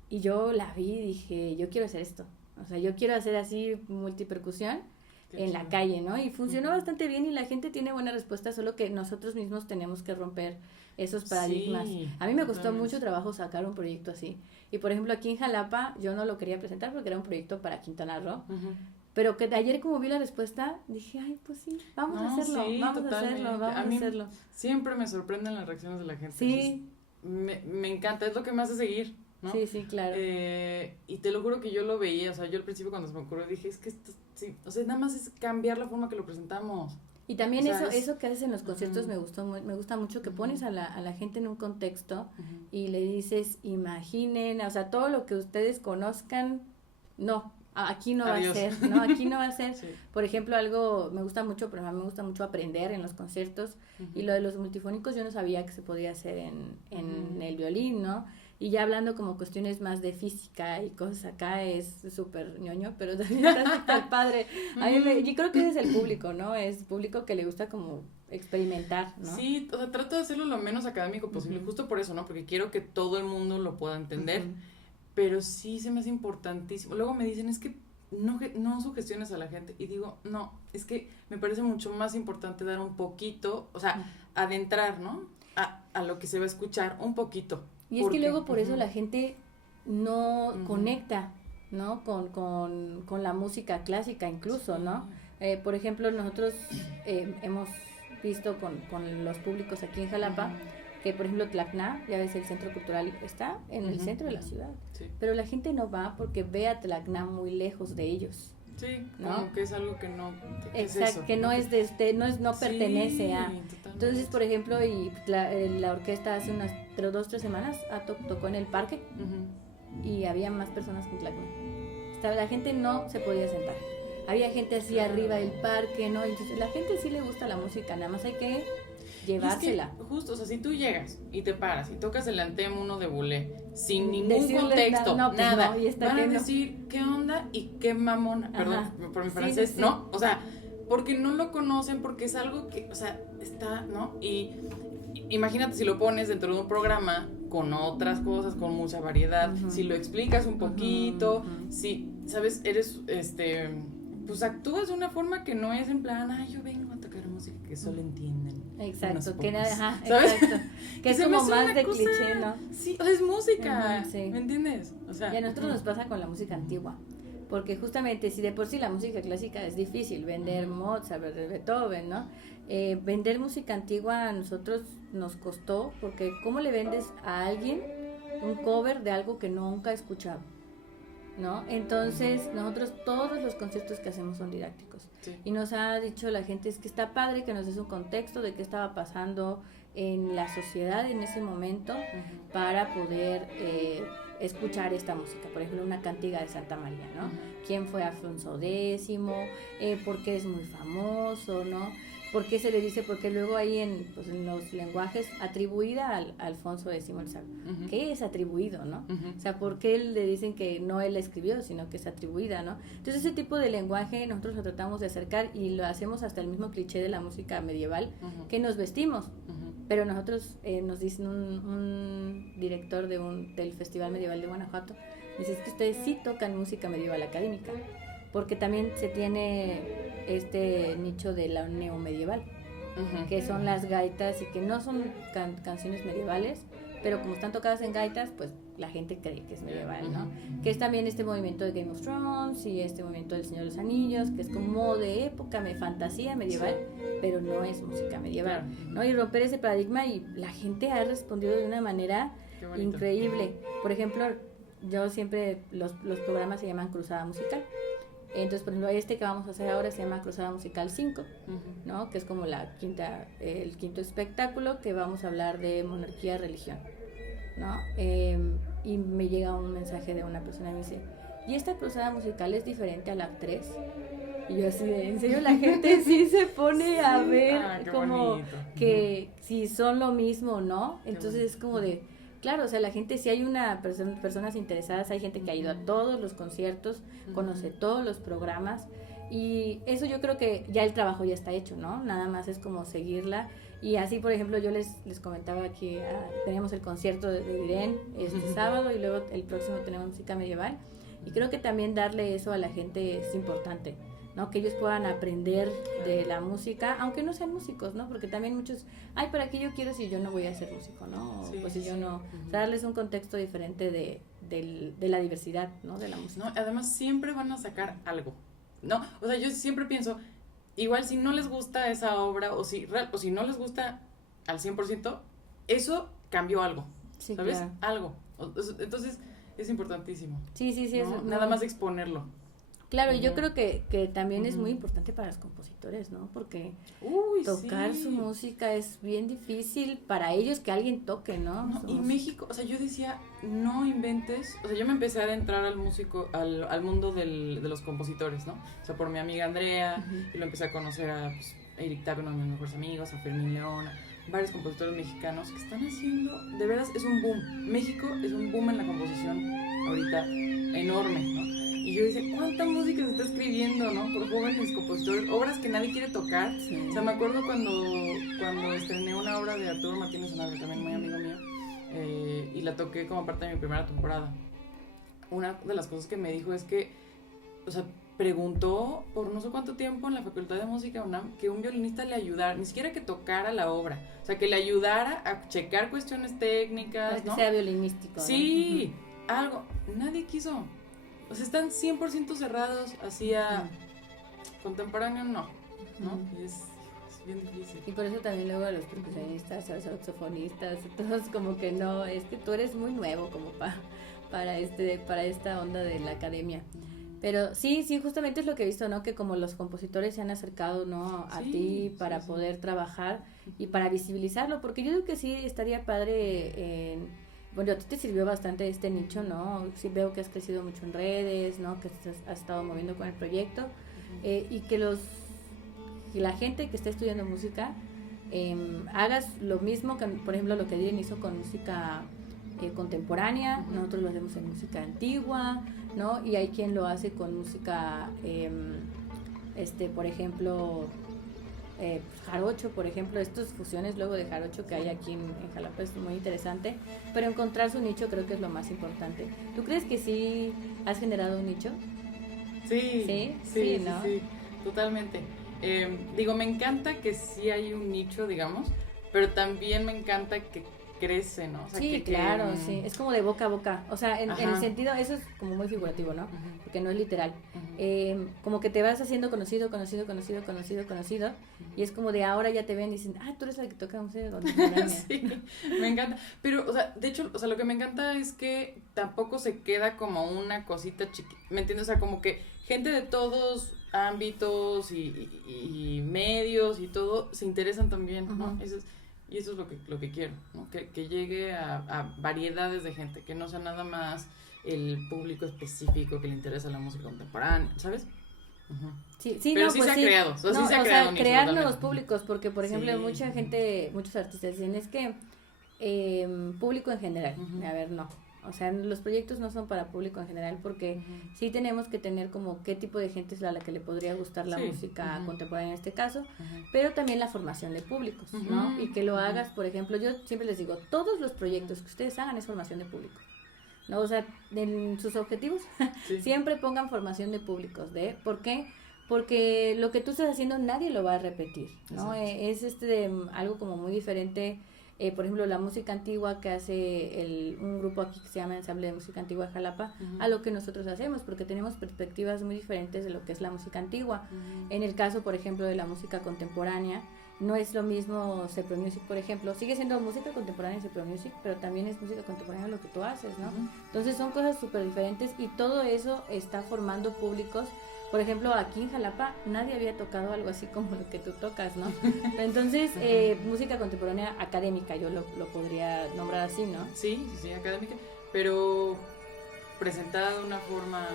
Y yo la vi y dije, yo quiero hacer esto, o sea, yo quiero hacer así multipercusión en la calle, ¿no? Y funcionó bastante bien y la gente tiene buena respuesta, solo que nosotros mismos tenemos que romper esos paradigmas. A mí me costó mucho trabajo sacar un proyecto así, y por ejemplo aquí en Jalapa yo no lo quería presentar porque era un proyecto para Quintana Roo, pero que de ayer como vi la respuesta dije, ay, pues sí, vamos a hacerlo, vamos a hacerlo. Siempre me sorprenden las reacciones de la gente. Sí. Me encanta, es lo que me hace seguir, ¿no? Sí, claro. Y te lo juro que yo lo veía, o sea, yo al principio cuando se me ocurrió dije, es que esto, sí, o sea, nada más es cambiar la forma que lo presentamos. Y también eso que haces en los conciertos me gusta mucho, que pones a la gente en un contexto y le dices, imaginen, o sea, todo lo que ustedes conozcan, no, aquí no va a ser, ¿no? Aquí no va a ser. Sí. Por ejemplo, algo me gusta mucho, pero a mí me gusta mucho aprender en los conciertos, y lo de los multifónicos yo no sabía que se podía hacer en el violín, ¿no? Y ya hablando como cuestiones más de física y cosas acá, es súper ñoño, pero también está súper padre. Yo creo que ese es el público, ¿no? Es público que le gusta como experimentar, ¿no? Sí, o sea, trato de hacerlo lo menos académico posible, justo por eso, ¿no? Porque quiero que todo el mundo lo pueda entender. pero sí se me hace importantísimo. Luego me dicen, es que no sugestiones a la gente, y digo, no, es que me parece mucho más importante dar un poquito, o sea, adentrar, ¿no? A lo que se va a escuchar un poquito. Y es que luego por eso la gente no conecta, ¿no? Con la música clásica incluso, ¿no? Por ejemplo, nosotros hemos visto con los públicos aquí en Jalapa, que por ejemplo Tlacna, ya ves, el centro cultural está en el centro de la ciudad, pero la gente no va porque ve a Tlacna muy lejos de ellos. Sí, ¿no? Como que es algo que no... Exacto, es eso, que no es de usted, no pertenece a... Totalmente. Entonces, por ejemplo, y la orquesta hace unas 2-3 semanas tocó en el parque y había más personas que en Tlacna. La gente no se podía sentar. Había gente así arriba del parque, ¿no? Entonces, la gente sí le gusta la música, nada más hay que llevársela. Es que justo, o sea, si tú llegas y te paras y tocas el Anthem 1 de Boulez sin ningún contexto, nada, van a decir qué onda y qué mamona, perdón por mi francés, ¿no? O sea, porque no lo conocen, porque es algo que, o sea, está, ¿no? Y imagínate si lo pones dentro de un programa con otras cosas, con mucha variedad, si lo explicas un poquito, si, ¿sabes? Eres, pues actúas de una forma que no es en plan, ay, yo vengo a tocar música que solo entienden. Exacto, que nada, exacto. Que es como más de cosa, cliché, ¿no? Sí, o sea, es música, ¿me entiendes? O sea, y a nosotros nos pasa con la música antigua, porque justamente si de por sí la música clásica es difícil, vender Mozart, vender Beethoven, ¿no? Vender música antigua a nosotros nos costó, porque ¿cómo le vendes a alguien un cover de algo que nunca ha escuchado? ¿No? Entonces nosotros todos los conciertos que hacemos son didácticos y nos ha dicho la gente, es que está padre que nos des un contexto de qué estaba pasando en la sociedad en ese momento para poder escuchar esta música. Por ejemplo, una cantiga de Santa María, ¿no? ¿Quién fue Alfonso X? ¿Por qué es muy famoso? ¿No? ¿Por qué se le dice? Porque luego ahí en los lenguajes atribuida al Alfonso X el Sabio. ¿Qué es atribuido, no? O sea, ¿por qué le dicen que no él la escribió, sino que es atribuida, no? Entonces ese tipo de lenguaje nosotros lo tratamos de acercar y lo hacemos hasta el mismo cliché de la música medieval, que nos vestimos. Pero nosotros, nos dice un director del Festival Medieval de Guanajuato, dice, es que ustedes sí tocan música medieval académica, porque también se tiene este nicho de la neomedieval, que son las gaitas y que no son canciones medievales, pero como están tocadas en gaitas, pues la gente cree que es medieval, ¿no? Que es también este movimiento de Game of Thrones y este movimiento del Señor de los Anillos, que es como de época, fantasía medieval, pero no es música medieval, ¿no? Y romper ese paradigma, y la gente ha respondido de una manera increíble. Por ejemplo, yo siempre, los programas se llaman Cruzada Musical. Entonces, por ejemplo, que vamos a hacer ahora se llama Cruzada Musical 5, ¿no? Que es como el quinto espectáculo, que vamos a hablar de monarquía, religión, ¿no? Y me llega un mensaje de una persona y me dice, ¿y esta cruzada musical es diferente a la 3? Y yo así de, en serio, la gente sí se pone a ver como bonito. Que si son lo mismo, ¿no? Entonces es como de... Claro, o sea, la gente, si hay personas interesadas, hay gente que ha ido a todos los conciertos, conoce todos los programas, y eso yo creo que ya el trabajo ya está hecho, ¿no? Nada más es como seguirla. Y así, por ejemplo, yo les comentaba que teníamos el concierto de Diren este sábado, y luego el próximo tenemos música medieval, y creo que también darle eso a la gente es importante, ¿no? Que ellos puedan aprender de la música, aunque no sean músicos, ¿no? Porque también muchos, ay, ¿para qué yo quiero si yo no voy a ser músico, ¿no? Pues si yo no, o sea, darles un contexto diferente de la diversidad, ¿no? De la música. No, además siempre van a sacar algo, ¿no? O sea, yo siempre pienso, igual si no les gusta esa obra, o si no les gusta al 100%, eso cambió algo, ¿sabes? Claro. Algo. Entonces, es importantísimo. Sí, ¿no? Eso, nada más exponerlo. Claro, y yo creo que también es muy importante para los compositores, ¿no? Porque tocar su música es bien difícil para ellos, que alguien toque, ¿no? Y México, o sea, yo decía, no inventes, o sea, yo me empecé a adentrar al mundo de los compositores, ¿no? O sea, por mi amiga Andrea, y lo empecé a conocer a Eric Tapia, uno de mis mejores amigos, a Fermín León, varios compositores mexicanos que están haciendo, de veras, es un boom. México es un boom en la composición ahorita enorme, ¿no? Y yo decía, ¿cuánta música se está escribiendo, no? Por jóvenes compositores, obras que nadie quiere tocar. O sea, me acuerdo cuando estrené una obra de Arturo Martínez Anabria, también muy amigo mío, y la toqué como parte de mi primera temporada. una de las cosas que me dijo es que, o sea, preguntó por no sé cuánto tiempo en la Facultad de Música UNAM que un violinista le ayudara, ni siquiera que tocara la obra, o sea, que le ayudara a checar cuestiones técnicas, para que ¿no? sea violinístico. Sí, ¿no? Algo. Nadie quiso. O sea, están 100% cerrados así a contemporáneo, no. Y es bien difícil. Y por eso también luego a los percusionistas, a los saxofonistas, todos como que no, es que tú eres muy nuevo como para esta onda de la academia. Pero sí, justamente es lo que he visto, ¿no? Que como los compositores se han acercado, ¿no? A ti para poder trabajar y para visibilizarlo, porque yo creo que sí estaría padre bueno, a ti te sirvió bastante este nicho, ¿no? Sí veo que has crecido mucho en redes, ¿no? Que has estado moviendo con el proyecto y que la gente que está estudiando música hagas lo mismo que, por ejemplo, lo que Diren hizo con música contemporánea, nosotros lo hacemos en música antigua, ¿no? Y hay quien lo hace con música, por ejemplo, jarocho, por ejemplo, estas fusiones luego de jarocho que hay aquí en Jalapa es muy interesante, pero encontrar su nicho creo que es lo más importante. ¿Tú crees que sí has generado un nicho? Sí, ¿no? Sí, totalmente. Digo, me encanta que sí hay un nicho, digamos, pero también me encanta que crece, ¿no? O sea, sí, claro, sí, es como de boca a boca, o sea, en el sentido, eso es como muy figurativo, ¿no? Porque no es literal, como que te vas haciendo conocido, y es como de ahora ya te ven y dicen, tú eres la que toca música contemporánea. Sí, me encanta, pero, o sea, de hecho, o sea, lo que me encanta es que tampoco se queda como una cosita chiquita, ¿me entiendes? O sea, como que gente de todos ámbitos y medios y todo se interesan también, ¿no? Y eso es lo que quiero, ¿no? Que llegue a variedades de gente, que no sea nada más el público específico que le interesa la música contemporánea, ¿sabes? Sí, pero no, sí pues se ha creado, o sea, crear nuevos públicos, porque por ejemplo mucha gente, muchos artistas dicen, es que público en general, a ver, no. O sea, los proyectos no son para público en general porque sí tenemos que tener como qué tipo de gente es a la que le podría gustar la música contemporánea en este caso, pero también la formación de públicos, ¿no? Y que lo hagas, por ejemplo, yo siempre les digo, todos los proyectos que ustedes hagan es formación de público, ¿no? O sea, en sus objetivos siempre pongan formación de públicos, ¿por qué? Porque lo que tú estás haciendo nadie lo va a repetir, ¿no? Es algo como muy diferente. Por ejemplo, la música antigua que hace un grupo aquí que se llama Ensamble de Música Antigua de Jalapa, a lo que nosotros hacemos, porque tenemos perspectivas muy diferentes de lo que es la música antigua. En el caso, por ejemplo, de la música contemporánea, no es lo mismo Cepro Music, por ejemplo, sigue siendo música contemporánea Cepro Music, pero también es música contemporánea lo que tú haces, ¿no? Entonces son cosas súper diferentes y todo eso está formando públicos. Por ejemplo, aquí en Jalapa nadie había tocado algo así como lo que tú tocas, ¿no? Entonces, música contemporánea académica, yo lo podría nombrar así, ¿no? Sí, académica, pero presentada de una forma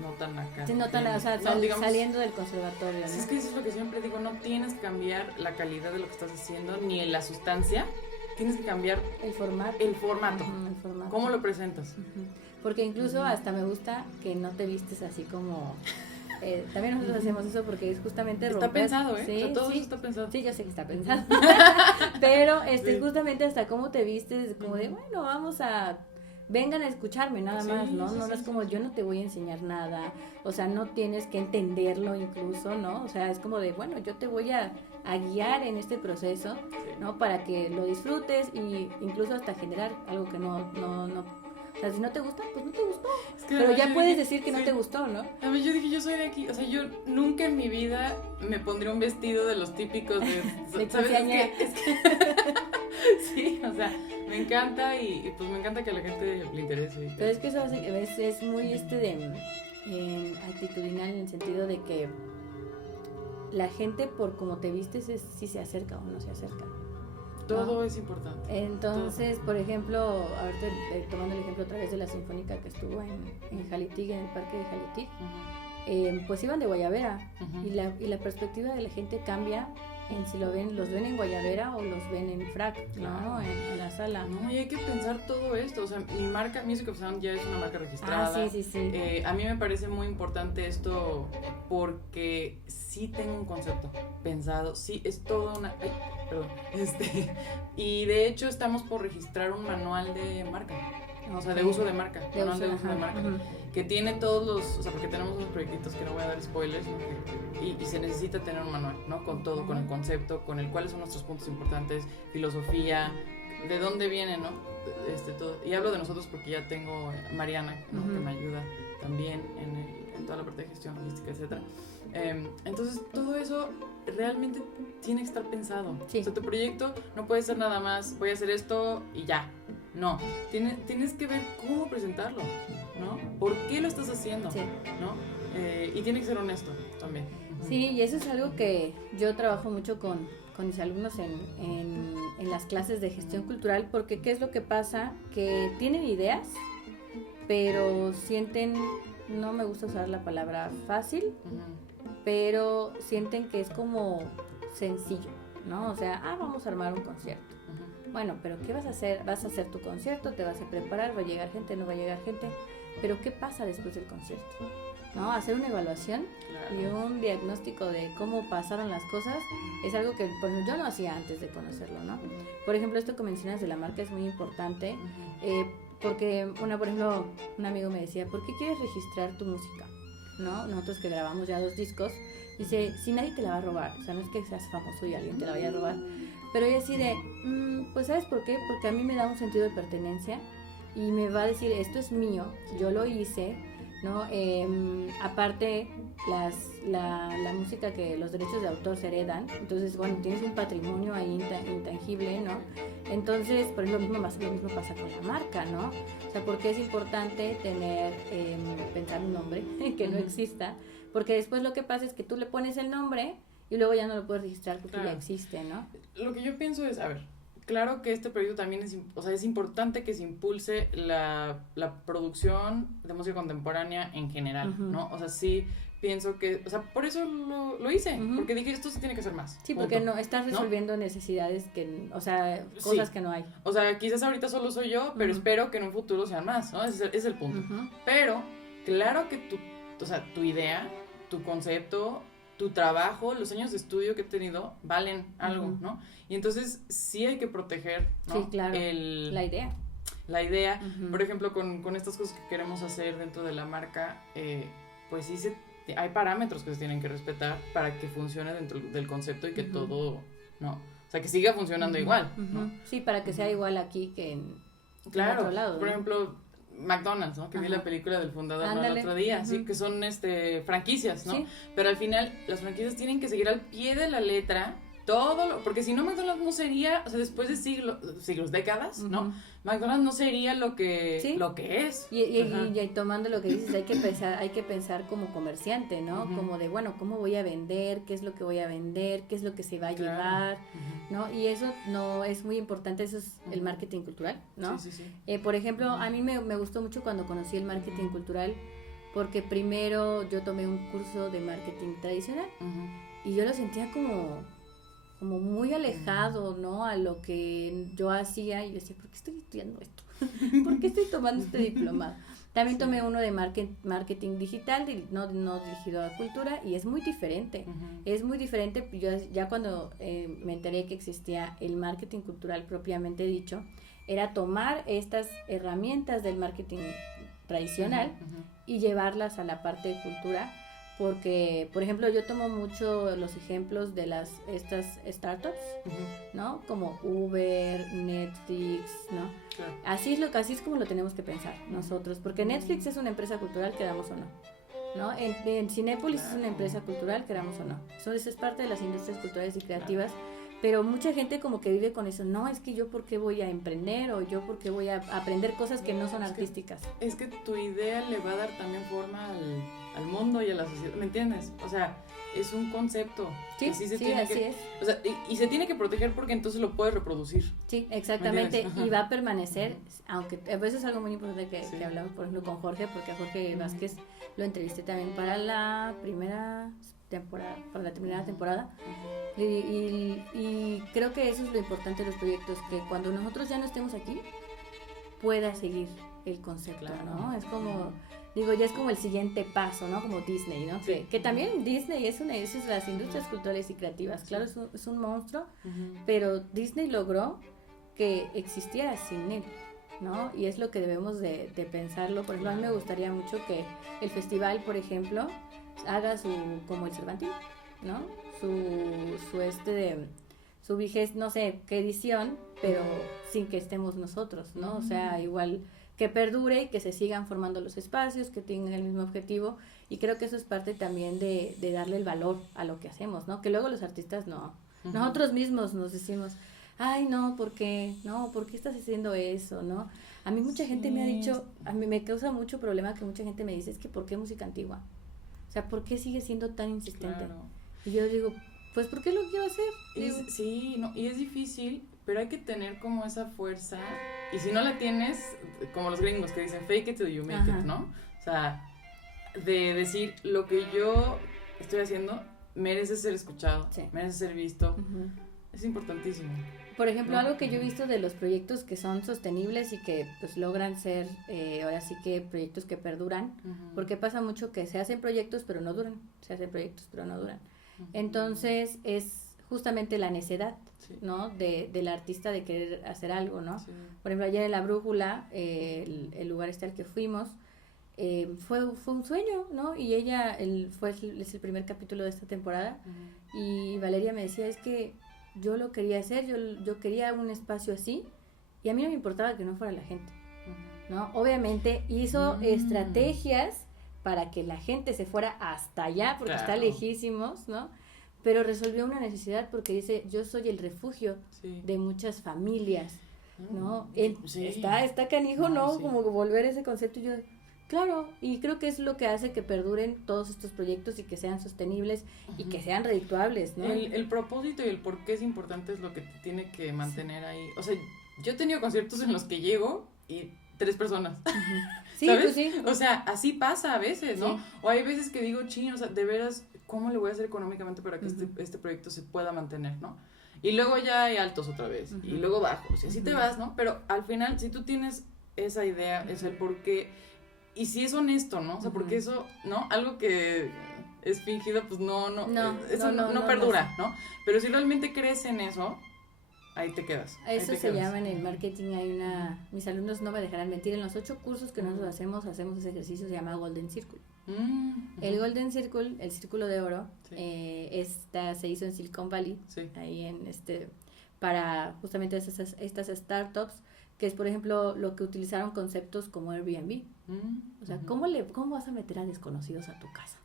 no tan académica. Sí, no tan, o sea, digamos, saliendo del conservatorio, ¿no? Es que eso es lo que siempre digo, no tienes que cambiar la calidad de lo que estás haciendo, ni la sustancia, tienes que cambiar el formato. El formato. ¿Cómo lo presentas? Porque incluso hasta me gusta que no te vistes así como... también nosotros hacemos eso porque es justamente romper. Está pensado, ¿eh? Sí, o sea, todo eso está pensado. Sí, yo sé que está pensado. Pero justamente hasta cómo te vistes, como de, bueno, vengan a escucharme nada más, ¿no? No es como yo no te voy a enseñar nada, o sea, no tienes que entenderlo incluso, ¿no? O sea, es como de, bueno, yo te voy a guiar en este proceso, ¿no? Para que lo disfrutes y incluso hasta generar algo que no o sea, si no te gusta, pues no te gustó. Es que pero ya puedes decir que no te gustó, ¿no? A mí yo dije, yo soy de aquí. O sea, yo nunca en mi vida me pondría un vestido de los típicos de ¿sabes? Es que sí, o sea, me encanta y pues me encanta que a la gente le interese. Pero es que eso es muy actitudinal en el sentido de que la gente por cómo te vistes si se acerca o no se acerca. Todo es importante. Entonces, por ejemplo, ahorita tomando el ejemplo otra vez de la sinfónica que estuvo en Jalitig, en el parque de Jalitig, pues iban de guayabera y la perspectiva de la gente cambia en si los ven en guayabera o los ven en frac, ¿no? En la sala. No, y hay que pensar todo esto. O sea, mi marca Music of Sound ya es una marca registrada. Sí. A mí me parece muy importante esto porque sí tengo un concepto pensado. Sí, es todo una... Ay, perdón. Y de hecho estamos por registrar un manual de marca. O sea, de uso de marca, de uso de marca. Que tiene todos los, o sea, porque tenemos unos proyectitos que no voy a dar spoilers, ¿no? Y se necesita tener un manual, ¿no? Con todo, con el concepto, con el cuáles son nuestros puntos importantes, filosofía, de dónde viene, ¿no? Todo. Y hablo de nosotros porque ya tengo a Mariana, ¿no? Que me ayuda también en toda la parte de gestión logística, etcétera. Entonces, todo eso realmente tiene que estar pensado. Sí. O sea, tu proyecto no puede ser nada más, voy a hacer esto y ya. No, tienes que ver cómo presentarlo, ¿no? ¿Por qué lo estás haciendo? Sí. ¿No? Y tiene que ser honesto también. Sí, y eso es algo que yo trabajo mucho con mis alumnos en las clases de gestión cultural, porque ¿qué es lo que pasa? Que tienen ideas, pero sienten, no me gusta usar la palabra fácil, pero sienten que es como sencillo, ¿no? O sea, vamos a armar un concierto. Bueno, pero ¿qué vas a hacer? Vas a hacer tu concierto, te vas a preparar, va a llegar gente, no va a llegar gente, pero ¿qué pasa después del concierto? ¿No? Hacer una evaluación y un diagnóstico de cómo pasaron las cosas es algo que yo no hacía antes de conocerlo, ¿no? Por ejemplo, esto que mencionas de la marca es muy importante, porque, por ejemplo, un amigo me decía, ¿por qué quieres registrar tu música? ¿No? Nosotros que grabamos ya 2 discos, dice, si nadie te la va a robar, o sea, no es que seas famoso y alguien te la vaya a robar, pero ella así de, pues ¿sabes por qué? Porque a mí me da un sentido de pertenencia y me va a decir, esto es mío, yo lo hice, ¿no? Aparte, la música, que los derechos de autor se heredan, entonces, bueno, tienes un patrimonio ahí intangible, ¿no? Entonces, por ejemplo, lo mismo pasa con la marca, ¿no? O sea, porque es importante pensar un nombre que no exista, porque después lo que pasa es que tú le pones el nombre y luego ya no lo puedes registrar porque ya existe, ¿no? Lo que yo pienso es, a ver, claro que este proyecto también es importante que se impulse la producción de música contemporánea en general, ¿no? O sea, sí pienso que, o sea, por eso lo hice, porque dije, esto se tiene que hacer más. Sí, porque no estás resolviendo necesidades que, o sea, cosas que no hay. O sea, quizás ahorita solo soy yo, pero espero que en un futuro sean más, ¿no? Ese es el punto. Pero, claro que tu idea, tu concepto, tu trabajo, los años de estudio que he tenido valen algo, ¿no? Y entonces sí hay que proteger, ¿no? Sí, claro, la idea. La idea, por ejemplo, con estas cosas que queremos hacer dentro de la marca, pues sí hay parámetros que se tienen que respetar para que funcione dentro del concepto y que todo, ¿no? O sea, que siga funcionando igual, ¿no? Sí, para que sea igual aquí que en otro lado. Por ejemplo, McDonald's, ¿no? Que vi la película del fundador el otro día, sí, que son franquicias, ¿no? Sí. Pero al final las franquicias tienen que seguir al pie de la letra porque si no McDonald's no sería, o sea, después de siglos, décadas, ¿no? McDonald's no sería lo que es. Y tomando lo que dices, hay que pensar como comerciante, ¿no? Como de, bueno, ¿cómo voy a vender? ¿Qué es lo que voy a vender? ¿Qué es lo que se va a llevar? ¿No? Y eso no es muy importante, eso es el marketing cultural, ¿no? Sí. Por ejemplo, a mí me gustó mucho cuando conocí el marketing cultural, porque primero yo tomé un curso de marketing tradicional y yo lo sentía como muy alejado, ¿no? A lo que yo hacía, y yo decía, ¿por qué estoy estudiando esto? ¿Por qué estoy tomando este diplomado? También tomé uno de marketing digital, no dirigido a cultura, y es muy diferente. Es muy diferente. Yo ya cuando me enteré que existía el marketing cultural propiamente dicho, era tomar estas herramientas del marketing tradicional y llevarlas a la parte de cultura. Porque, por ejemplo, yo tomo mucho los ejemplos de estas startups, ¿no? Como Uber, Netflix, ¿no? Claro. Así es como lo tenemos que pensar nosotros, porque Netflix es una empresa cultural, queramos o no, en Cinépolis es una empresa cultural, queramos o no. Eso es parte de las industrias culturales y creativas, pero mucha gente como que vive con eso, no, es que yo por qué voy a emprender, o yo por qué voy a aprender cosas que no son artísticas. Es que tu idea le va a dar también forma al mundo y a la sociedad, ¿me entiendes? O sea, es un concepto. Sí, así es. O sea, y se tiene que proteger porque entonces lo puedes reproducir. Sí, exactamente, y va a permanecer, aunque a veces es algo muy importante que hablamos, por ejemplo, con Jorge, porque a Jorge Vázquez lo entrevisté también para la primera temporada, y creo que eso es lo importante de los proyectos, que cuando nosotros ya no estemos aquí, pueda seguir el concepto, ¿no? Es como, ya es como el siguiente paso, ¿no? Como Disney, ¿no? Sí. Que también Disney es las industrias culturales y creativas, claro, es un monstruo, pero Disney logró que existiera sin él, ¿no? Y es lo que debemos de pensarlo. Por ejemplo, a mí me gustaría mucho que el festival, por ejemplo, haga como el Cervantino, ¿no? Su no sé qué edición, pero sin que estemos nosotros, ¿no? O sea, igual que perdure y que se sigan formando los espacios, que tengan el mismo objetivo, y creo que eso es parte también de darle el valor a lo que hacemos, ¿no? Que luego los artistas no, nosotros mismos nos decimos, ay, no, ¿por qué? No, ¿por qué estás haciendo eso, no? A mí mucha gente me ha dicho, a mí me causa mucho problema que mucha gente me dice, es que ¿por qué música antigua? O sea, ¿por qué sigue siendo tan insistente? Claro. Y yo digo, pues ¿por qué lo quiero hacer? Sí, no, y es difícil, pero hay que tener como esa fuerza, y si no la tienes, como los gringos que dicen fake it till you make it, ¿no? O sea, de decir, lo que yo estoy haciendo merece ser escuchado, merece ser visto, es importantísimo. Por ejemplo, algo que yo he visto de los proyectos que son sostenibles y que pues logran ser, ahora sí que proyectos que perduran, porque pasa mucho que se hacen proyectos pero no duran, entonces es justamente la necedad, ¿no? Del artista de querer hacer algo, ¿no? Sí. Por ejemplo, ayer en La Brújula, el lugar al que fuimos, fue un sueño, ¿no? Y ella, es el primer capítulo de esta temporada, y Valeria me decía, es que yo lo quería hacer, yo quería un espacio así, y a mí no me importaba que no fuera la gente, ¿no? Obviamente hizo estrategias para que la gente se fuera hasta allá, porque está lejísimos, ¿no? Pero resolvió una necesidad porque dice, yo soy el refugio de muchas familias, ¿no? Está canijo, ¿no? Sí. Como volver ese concepto, y yo, claro, y creo que es lo que hace que perduren todos estos proyectos y que sean sostenibles y que sean redituables, ¿no? El propósito y el por qué es importante es lo que te tiene que mantener ahí. O sea, yo he tenido conciertos en los que llego y 3 personas. Sí, ¿sabes? Pues sí. O sea, así pasa a veces, ¿no? Sí. O hay veces que digo, o sea, de veras, ¿cómo le voy a hacer económicamente para que este proyecto se pueda mantener, ¿no? Y luego ya hay altos otra vez, y luego bajos, y así te vas, ¿no? Pero al final, si tú tienes esa idea, es el por qué, y si es honesto, ¿no? O sea, porque eso, ¿no? Algo que es fingido, pues no perdura, ¿no? Pero si realmente crees en eso, ahí te quedas. Eso se llama en el marketing, mis alumnos no me dejarán mentir, en los 8 cursos que nosotros hacemos ese ejercicio, se llama Golden Circle. El Golden Circle, el círculo de oro, se hizo en Silicon Valley, ahí para justamente estas startups, que es, por ejemplo, lo que utilizaron conceptos como Airbnb. O sea, ¿cómo vas a meter a desconocidos a tu casa?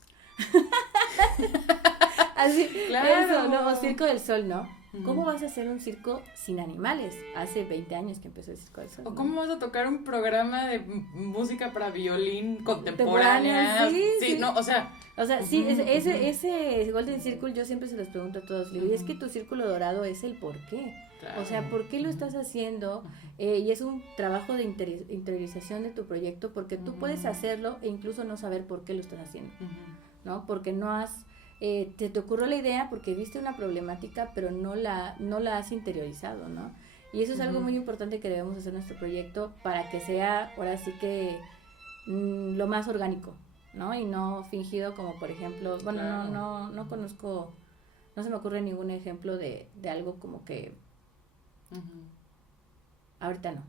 Así, claro. Eso, ¿no? O Circo del Sol, ¿no? ¿Cómo vas a hacer un circo sin animales? Hace 20 años que empezó el Circo del Sol. ¿O cómo vas a tocar un programa de música para violín contemporánea? Sí, no, o sea, sí, ese Golden Circle yo siempre se los pregunto a todos. Le digo, y es que tu círculo dorado es el por qué. Claro. O sea, ¿por qué lo estás haciendo? Y es un trabajo de interiorización de tu proyecto, porque tú puedes hacerlo e incluso no saber por qué lo estás haciendo, ¿no? Porque no has... te ocurrió la idea porque viste una problemática, pero no la has interiorizado, ¿no? Y eso es algo muy importante que debemos hacer en nuestro proyecto para que sea, ahora sí que, lo más orgánico, ¿no? Y no fingido, como por ejemplo, bueno, claro. no conozco, no se me ocurre ningún ejemplo de algo como que, ahorita no,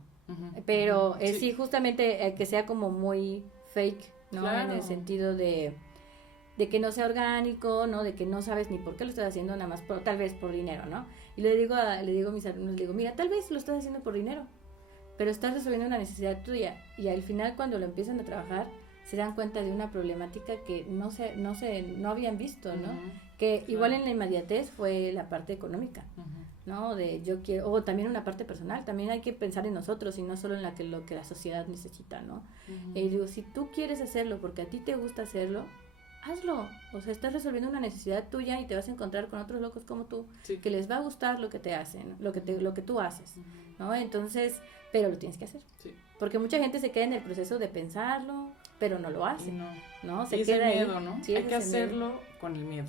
pero sí, justamente que sea como muy fake, ¿no? Claro. En el sentido de que no sea orgánico, ¿no? De que no sabes ni por qué lo estás haciendo, nada más tal vez por dinero, ¿no? Y le digo a mis alumnos, mira, tal vez lo estás haciendo por dinero, pero estás resolviendo una necesidad tuya, y al final cuando lo empiezan a trabajar se dan cuenta de una problemática que no habían visto, ¿no? Que igual en la inmediatez fue la parte económica, ¿no? De yo quiero, o también una parte personal, también hay que pensar en nosotros y no solo en lo que la sociedad necesita, ¿no? Y digo, si tú quieres hacerlo porque a ti te gusta hacerlo, hazlo, o sea, estás resolviendo una necesidad tuya y te vas a encontrar con otros locos como tú, que les va a gustar lo que te hacen, lo que tú haces, ¿no? Entonces, pero lo tienes que hacer, porque mucha gente se queda en el proceso de pensarlo, pero no lo hace, ¿no? Se queda el miedo, ¿no? Hay que hacerlo con el miedo.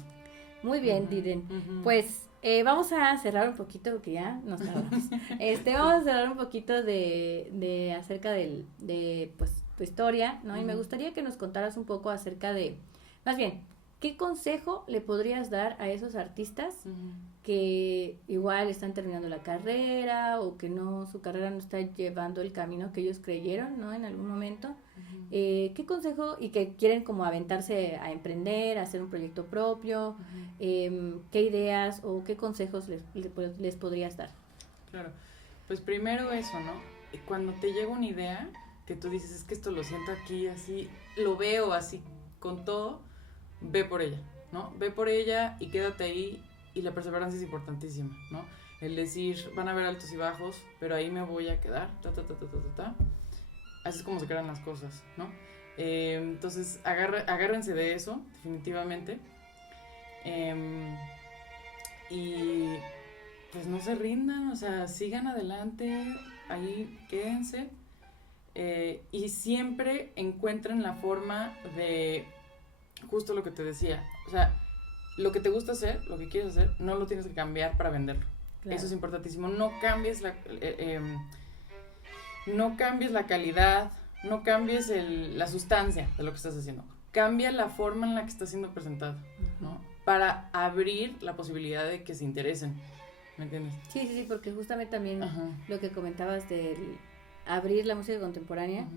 Muy bien, Diden. Pues vamos a cerrar un poquito, porque ya nos tardamos. Vamos a cerrar un poquito de acerca de pues tu historia, ¿no? Y me gustaría que nos contaras un poco acerca de, más bien, ¿qué consejo le podrías dar a esos artistas Ujú. que igual están terminando la carrera o que no, su carrera no está llevando el camino que ellos creyeron, ¿no? En algún momento. Ujú. ¿Qué consejo y que quieren como aventarse a emprender, a hacer un proyecto propio? Ujú. ¿Qué ideas o qué consejos les podrías dar? Claro, pues primero eso, ¿no? Cuando te llega una idea que tú dices, es que esto lo siento aquí, así, lo veo así con todo, ve por ella, ¿no? Ve por ella y quédate ahí, y la perseverancia es importantísima, ¿no? El decir, van a haber altos y bajos, pero ahí me voy a quedar, así es como se crean las cosas, ¿no? Entonces, agárrense de eso, definitivamente, y pues no se rindan, o sea, sigan adelante, ahí quédense, y siempre encuentren la forma de, justo lo que te decía, o sea, lo que te gusta hacer, lo que quieres hacer, no lo tienes que cambiar para venderlo. Claro. Eso es importantísimo, no cambies la calidad, no cambies la sustancia de lo que estás haciendo, cambia la forma en la que está siendo presentado, ¿no? Para abrir la posibilidad de que se interesen. ¿Me entiendes? Sí, porque justamente también lo que comentabas de abrir la música contemporánea,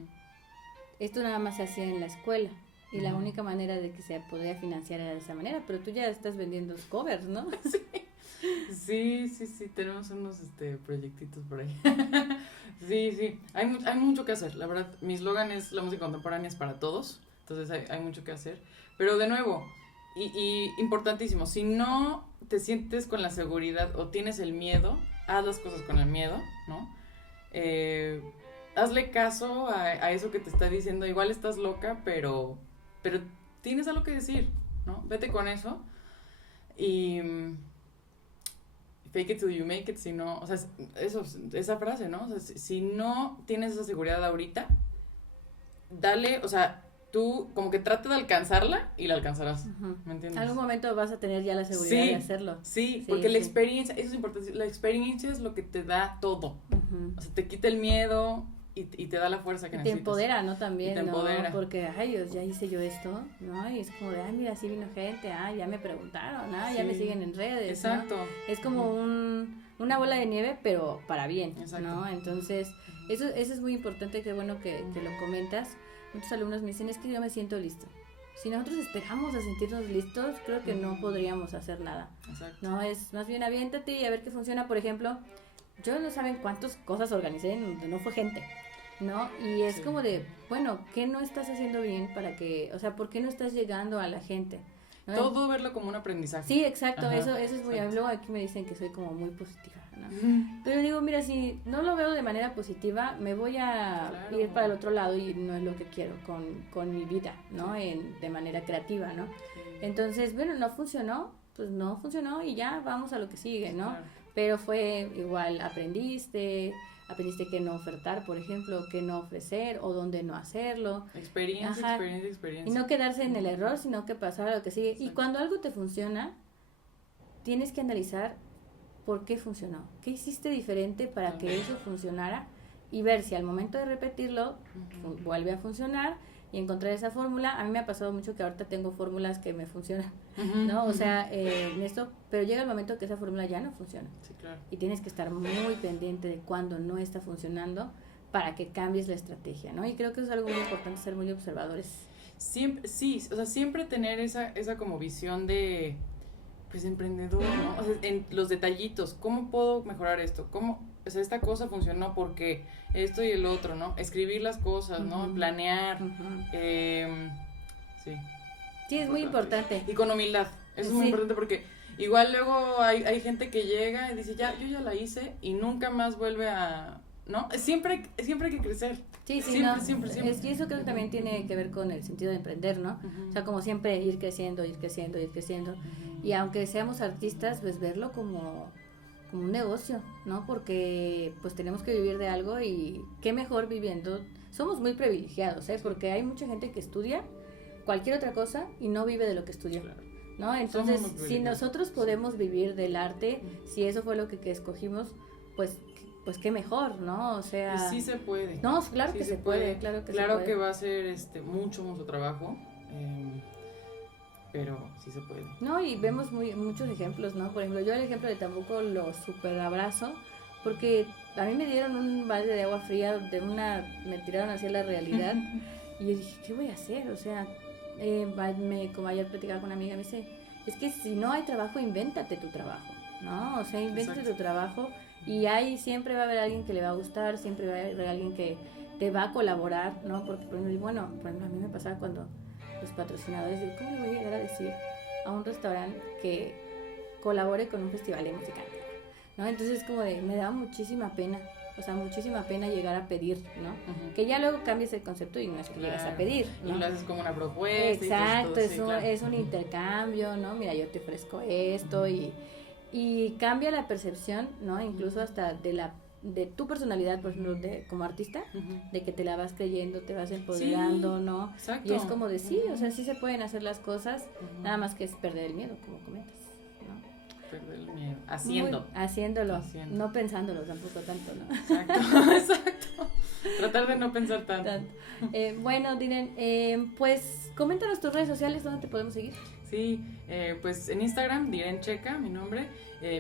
esto nada más se hacía en la escuela y la única manera de que se podía financiar era de esa manera, pero tú ya estás vendiendo covers, ¿no? Sí, tenemos unos proyectitos por ahí. Sí, hay mucho que hacer, la verdad. Mi eslogan es: la música contemporánea es para todos, entonces hay mucho que hacer, pero de nuevo, y importantísimo, si no te sientes con la seguridad o tienes el miedo, haz las cosas con el miedo, ¿no? Hazle caso a eso que te está diciendo. Igual estás loca, pero tienes algo que decir, ¿no? Vete con eso y fake it till you make it. Si no, o sea, esa frase, ¿no? O sea, si no tienes esa seguridad ahorita, dale, o sea, tú como que trata de alcanzarla y la alcanzarás, ¿me entiendes? En algún momento vas a tener ya la seguridad de hacerlo. Sí, porque la experiencia, eso es importante, la experiencia es lo que te da todo. O sea, te quita el miedo y te da la fuerza que necesitas. Te empodera, ¿no? También, te empodera. ¿no? Porque, ay, Dios, ya hice yo esto, ¿no? Y es como de, ay, mira, sí vino gente, ya me preguntaron, ya me siguen en redes, exacto, ¿no? Es como una bola de nieve, pero para bien, exacto, ¿no? Entonces, eso es muy importante, qué bueno que lo comentas. Muchos alumnos me dicen, es que yo me siento listo. Si nosotros esperamos a sentirnos listos, creo que no podríamos hacer nada. Exacto. No, es más bien aviéntate y a ver qué funciona. Por ejemplo, yo no saben cuántas cosas organicé en donde no fue gente, ¿no? Y es como de, bueno, ¿qué no estás haciendo bien para que, o sea, por qué no estás llegando a la gente? ¿No? Todo verlo como un aprendizaje. Sí, exacto, eso es muy, luego aquí me dicen que soy como muy positiva, ¿no? Pero digo, mira, si no lo veo de manera positiva, me voy a ir para el otro lado y no es lo que quiero con mi vida, ¿no? De manera creativa, ¿no? Entonces, bueno, no funcionó, pues no funcionó y ya vamos a lo que sigue, ¿no? Claro. Pero fue igual, aprendiste que no ofertar, por ejemplo, que no ofrecer o dónde no hacerlo. Experiencia. Y no quedarse en el error, sino que pasar a lo que sigue. Exacto. Y cuando algo te funciona, tienes que analizar por qué funcionó, qué hiciste diferente para que eso funcionara y ver si al momento de repetirlo vuelve a funcionar y encontrar esa fórmula. A mí me ha pasado mucho que ahorita tengo fórmulas que me funcionan, ¿no? O sea, en esto, pero llega el momento que esa fórmula ya no funciona. Sí, claro. Y tienes que estar muy pendiente de cuando no está funcionando para que cambies la estrategia, ¿no? Y creo que es algo muy importante, ser muy observadores. Siempre, sí, o sea, siempre tener esa como visión de, pues, emprendedor, ¿no? O sea, en los detallitos, ¿cómo puedo mejorar esto? ¿Cómo, o sea, esta cosa funcionó porque esto y el otro, ¿no? Escribir las cosas, ¿no? Planear, sí. Sí, es muy importante. Y con humildad, eso es muy importante porque igual luego hay gente que llega y dice, yo ya la hice y nunca más vuelve a, ¿no? Siempre hay que crecer. Sí, siempre. Y eso creo que también tiene que ver con el sentido de emprender, ¿no? O sea, como siempre ir creciendo. Y aunque seamos artistas, pues verlo como un negocio, ¿no? Porque pues tenemos que vivir de algo y qué mejor viviendo. Somos muy privilegiados, porque hay mucha gente que estudia cualquier otra cosa y no vive de lo que estudió, ¿no? Entonces, si nosotros podemos vivir del arte, si eso fue lo que escogimos, pues qué mejor, ¿no? O sea... Y sí se puede. No, claro que se puede, claro que se puede. Claro que va a ser mucho trabajo. pero sí se puede. No, y vemos muchos ejemplos, ¿no? Por ejemplo, yo el ejemplo de Tambuco lo super abrazo, porque a mí me dieron un balde de agua fría, me tiraron hacia la realidad, y yo dije, ¿qué voy a hacer? O sea, como ayer platicaba con una amiga, me dice, es que si no hay trabajo, invéntate tu trabajo, ¿no? O sea, invéntate tu trabajo, y ahí siempre va a haber alguien que le va a gustar, siempre va a haber alguien que te va a colaborar, ¿no? Porque, bueno, por ejemplo, a mí me pasaba cuando los patrocinadores, digo, ¿cómo le voy a llegar a decir a un restaurante que colabore con un festival de música, ¿no? Entonces como me da muchísima pena, o sea, muchísima pena llegar a pedir, ¿no? Uh-huh. Que ya luego cambies el concepto y no es que llegas a pedir, ¿no? Y lo haces como una propuesta. Exacto, es un intercambio, ¿no? Mira, yo te ofrezco esto, uh-huh. y cambia la percepción, ¿no? Incluso hasta de tu personalidad, por ejemplo, como artista, uh-huh. de que te la vas creyendo, te vas empoderando, sí, ¿no? Exacto. Y es como de sí, uh-huh. o sea, sí se pueden hacer las cosas, uh-huh. nada más que es perder el miedo, como comentas, ¿no? Perder el miedo, haciéndolo, no pensándolo tampoco tanto, ¿no? Exacto, exacto. Tratar de no pensar tanto. Bueno, Diren, pues coméntanos tus redes sociales, ¿dónde te podemos seguir? Sí, pues en Instagram, Diren Checa, mi nombre,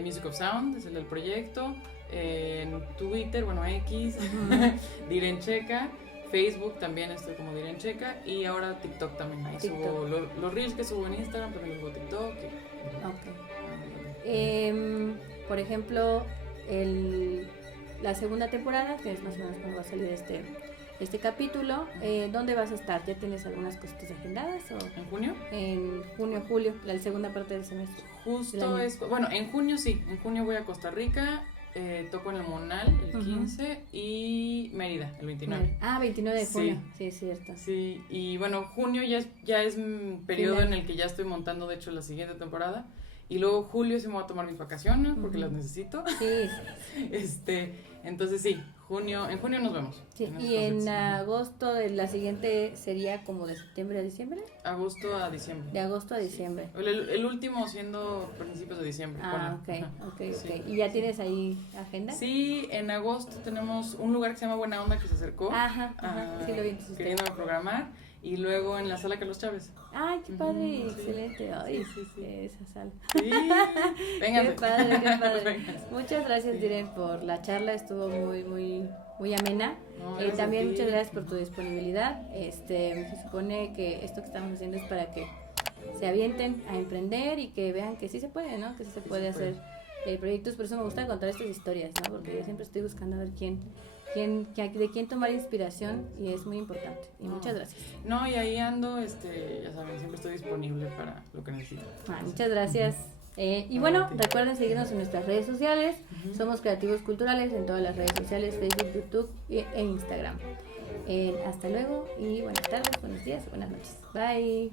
Music of Sound, es el del proyecto. En Twitter, bueno, X, uh-huh. Diren Checa, Facebook también estoy como Diren Checa, y ahora TikTok también, ahí subo los reels que subo en Instagram, también los subo a TikTok. Por ejemplo, la segunda temporada, que es más o menos cuando va a salir este capítulo, ¿dónde vas a estar? ¿Ya tienes algunas cositas agendadas? ¿En junio? En junio, julio, la segunda parte del semestre. Justo bueno, en junio sí, en junio voy a Costa Rica. Toco en el Monal el 15 uh-huh. y Mérida el 29. 29 de junio, sí, es cierto. Sí, y bueno, junio ya es un periodo en el que ya estoy montando, de hecho, la siguiente temporada. Y luego julio sí me voy a tomar mis vacaciones porque uh-huh. las necesito. Sí. Entonces sí, en junio nos vemos. Sí. ¿Y en agosto la siguiente sería como de septiembre a diciembre? Agosto a diciembre. De agosto a diciembre. Sí. El último siendo principios de diciembre. Ok. Sí. ¿Y ya tienes ahí agenda? Sí, en agosto tenemos un lugar que se llama Buena Onda que se acercó. Ajá. Sí, lo vi. Queriéndome programar. Y luego en la sala Carlos Chávez. ¡Ay, qué padre! Uh-huh, excelente. Ay, sí. Esa sala. Sí, véngase. Qué padre. Muchas gracias, Diren, por la charla. Estuvo muy, muy, muy amena. También muchas gracias por tu disponibilidad. Se supone que esto que estamos haciendo es para que se avienten a emprender y que vean que sí se puede, ¿no? Que sí se puede hacer proyectos. Por eso me gusta contar estas historias, ¿no? Porque yo siempre estoy buscando a ver de quién tomar inspiración, y es muy importante. Y muchas gracias. No, y ahí ando, ya saben, siempre estoy disponible para lo que necesiten. Muchas gracias. Y bueno, recuerden seguirnos en nuestras redes sociales. Uh-huh. Somos Creativos Culturales en todas las redes sociales, Facebook, YouTube e Instagram. Hasta luego y buenas tardes, buenos días, buenas noches. Bye.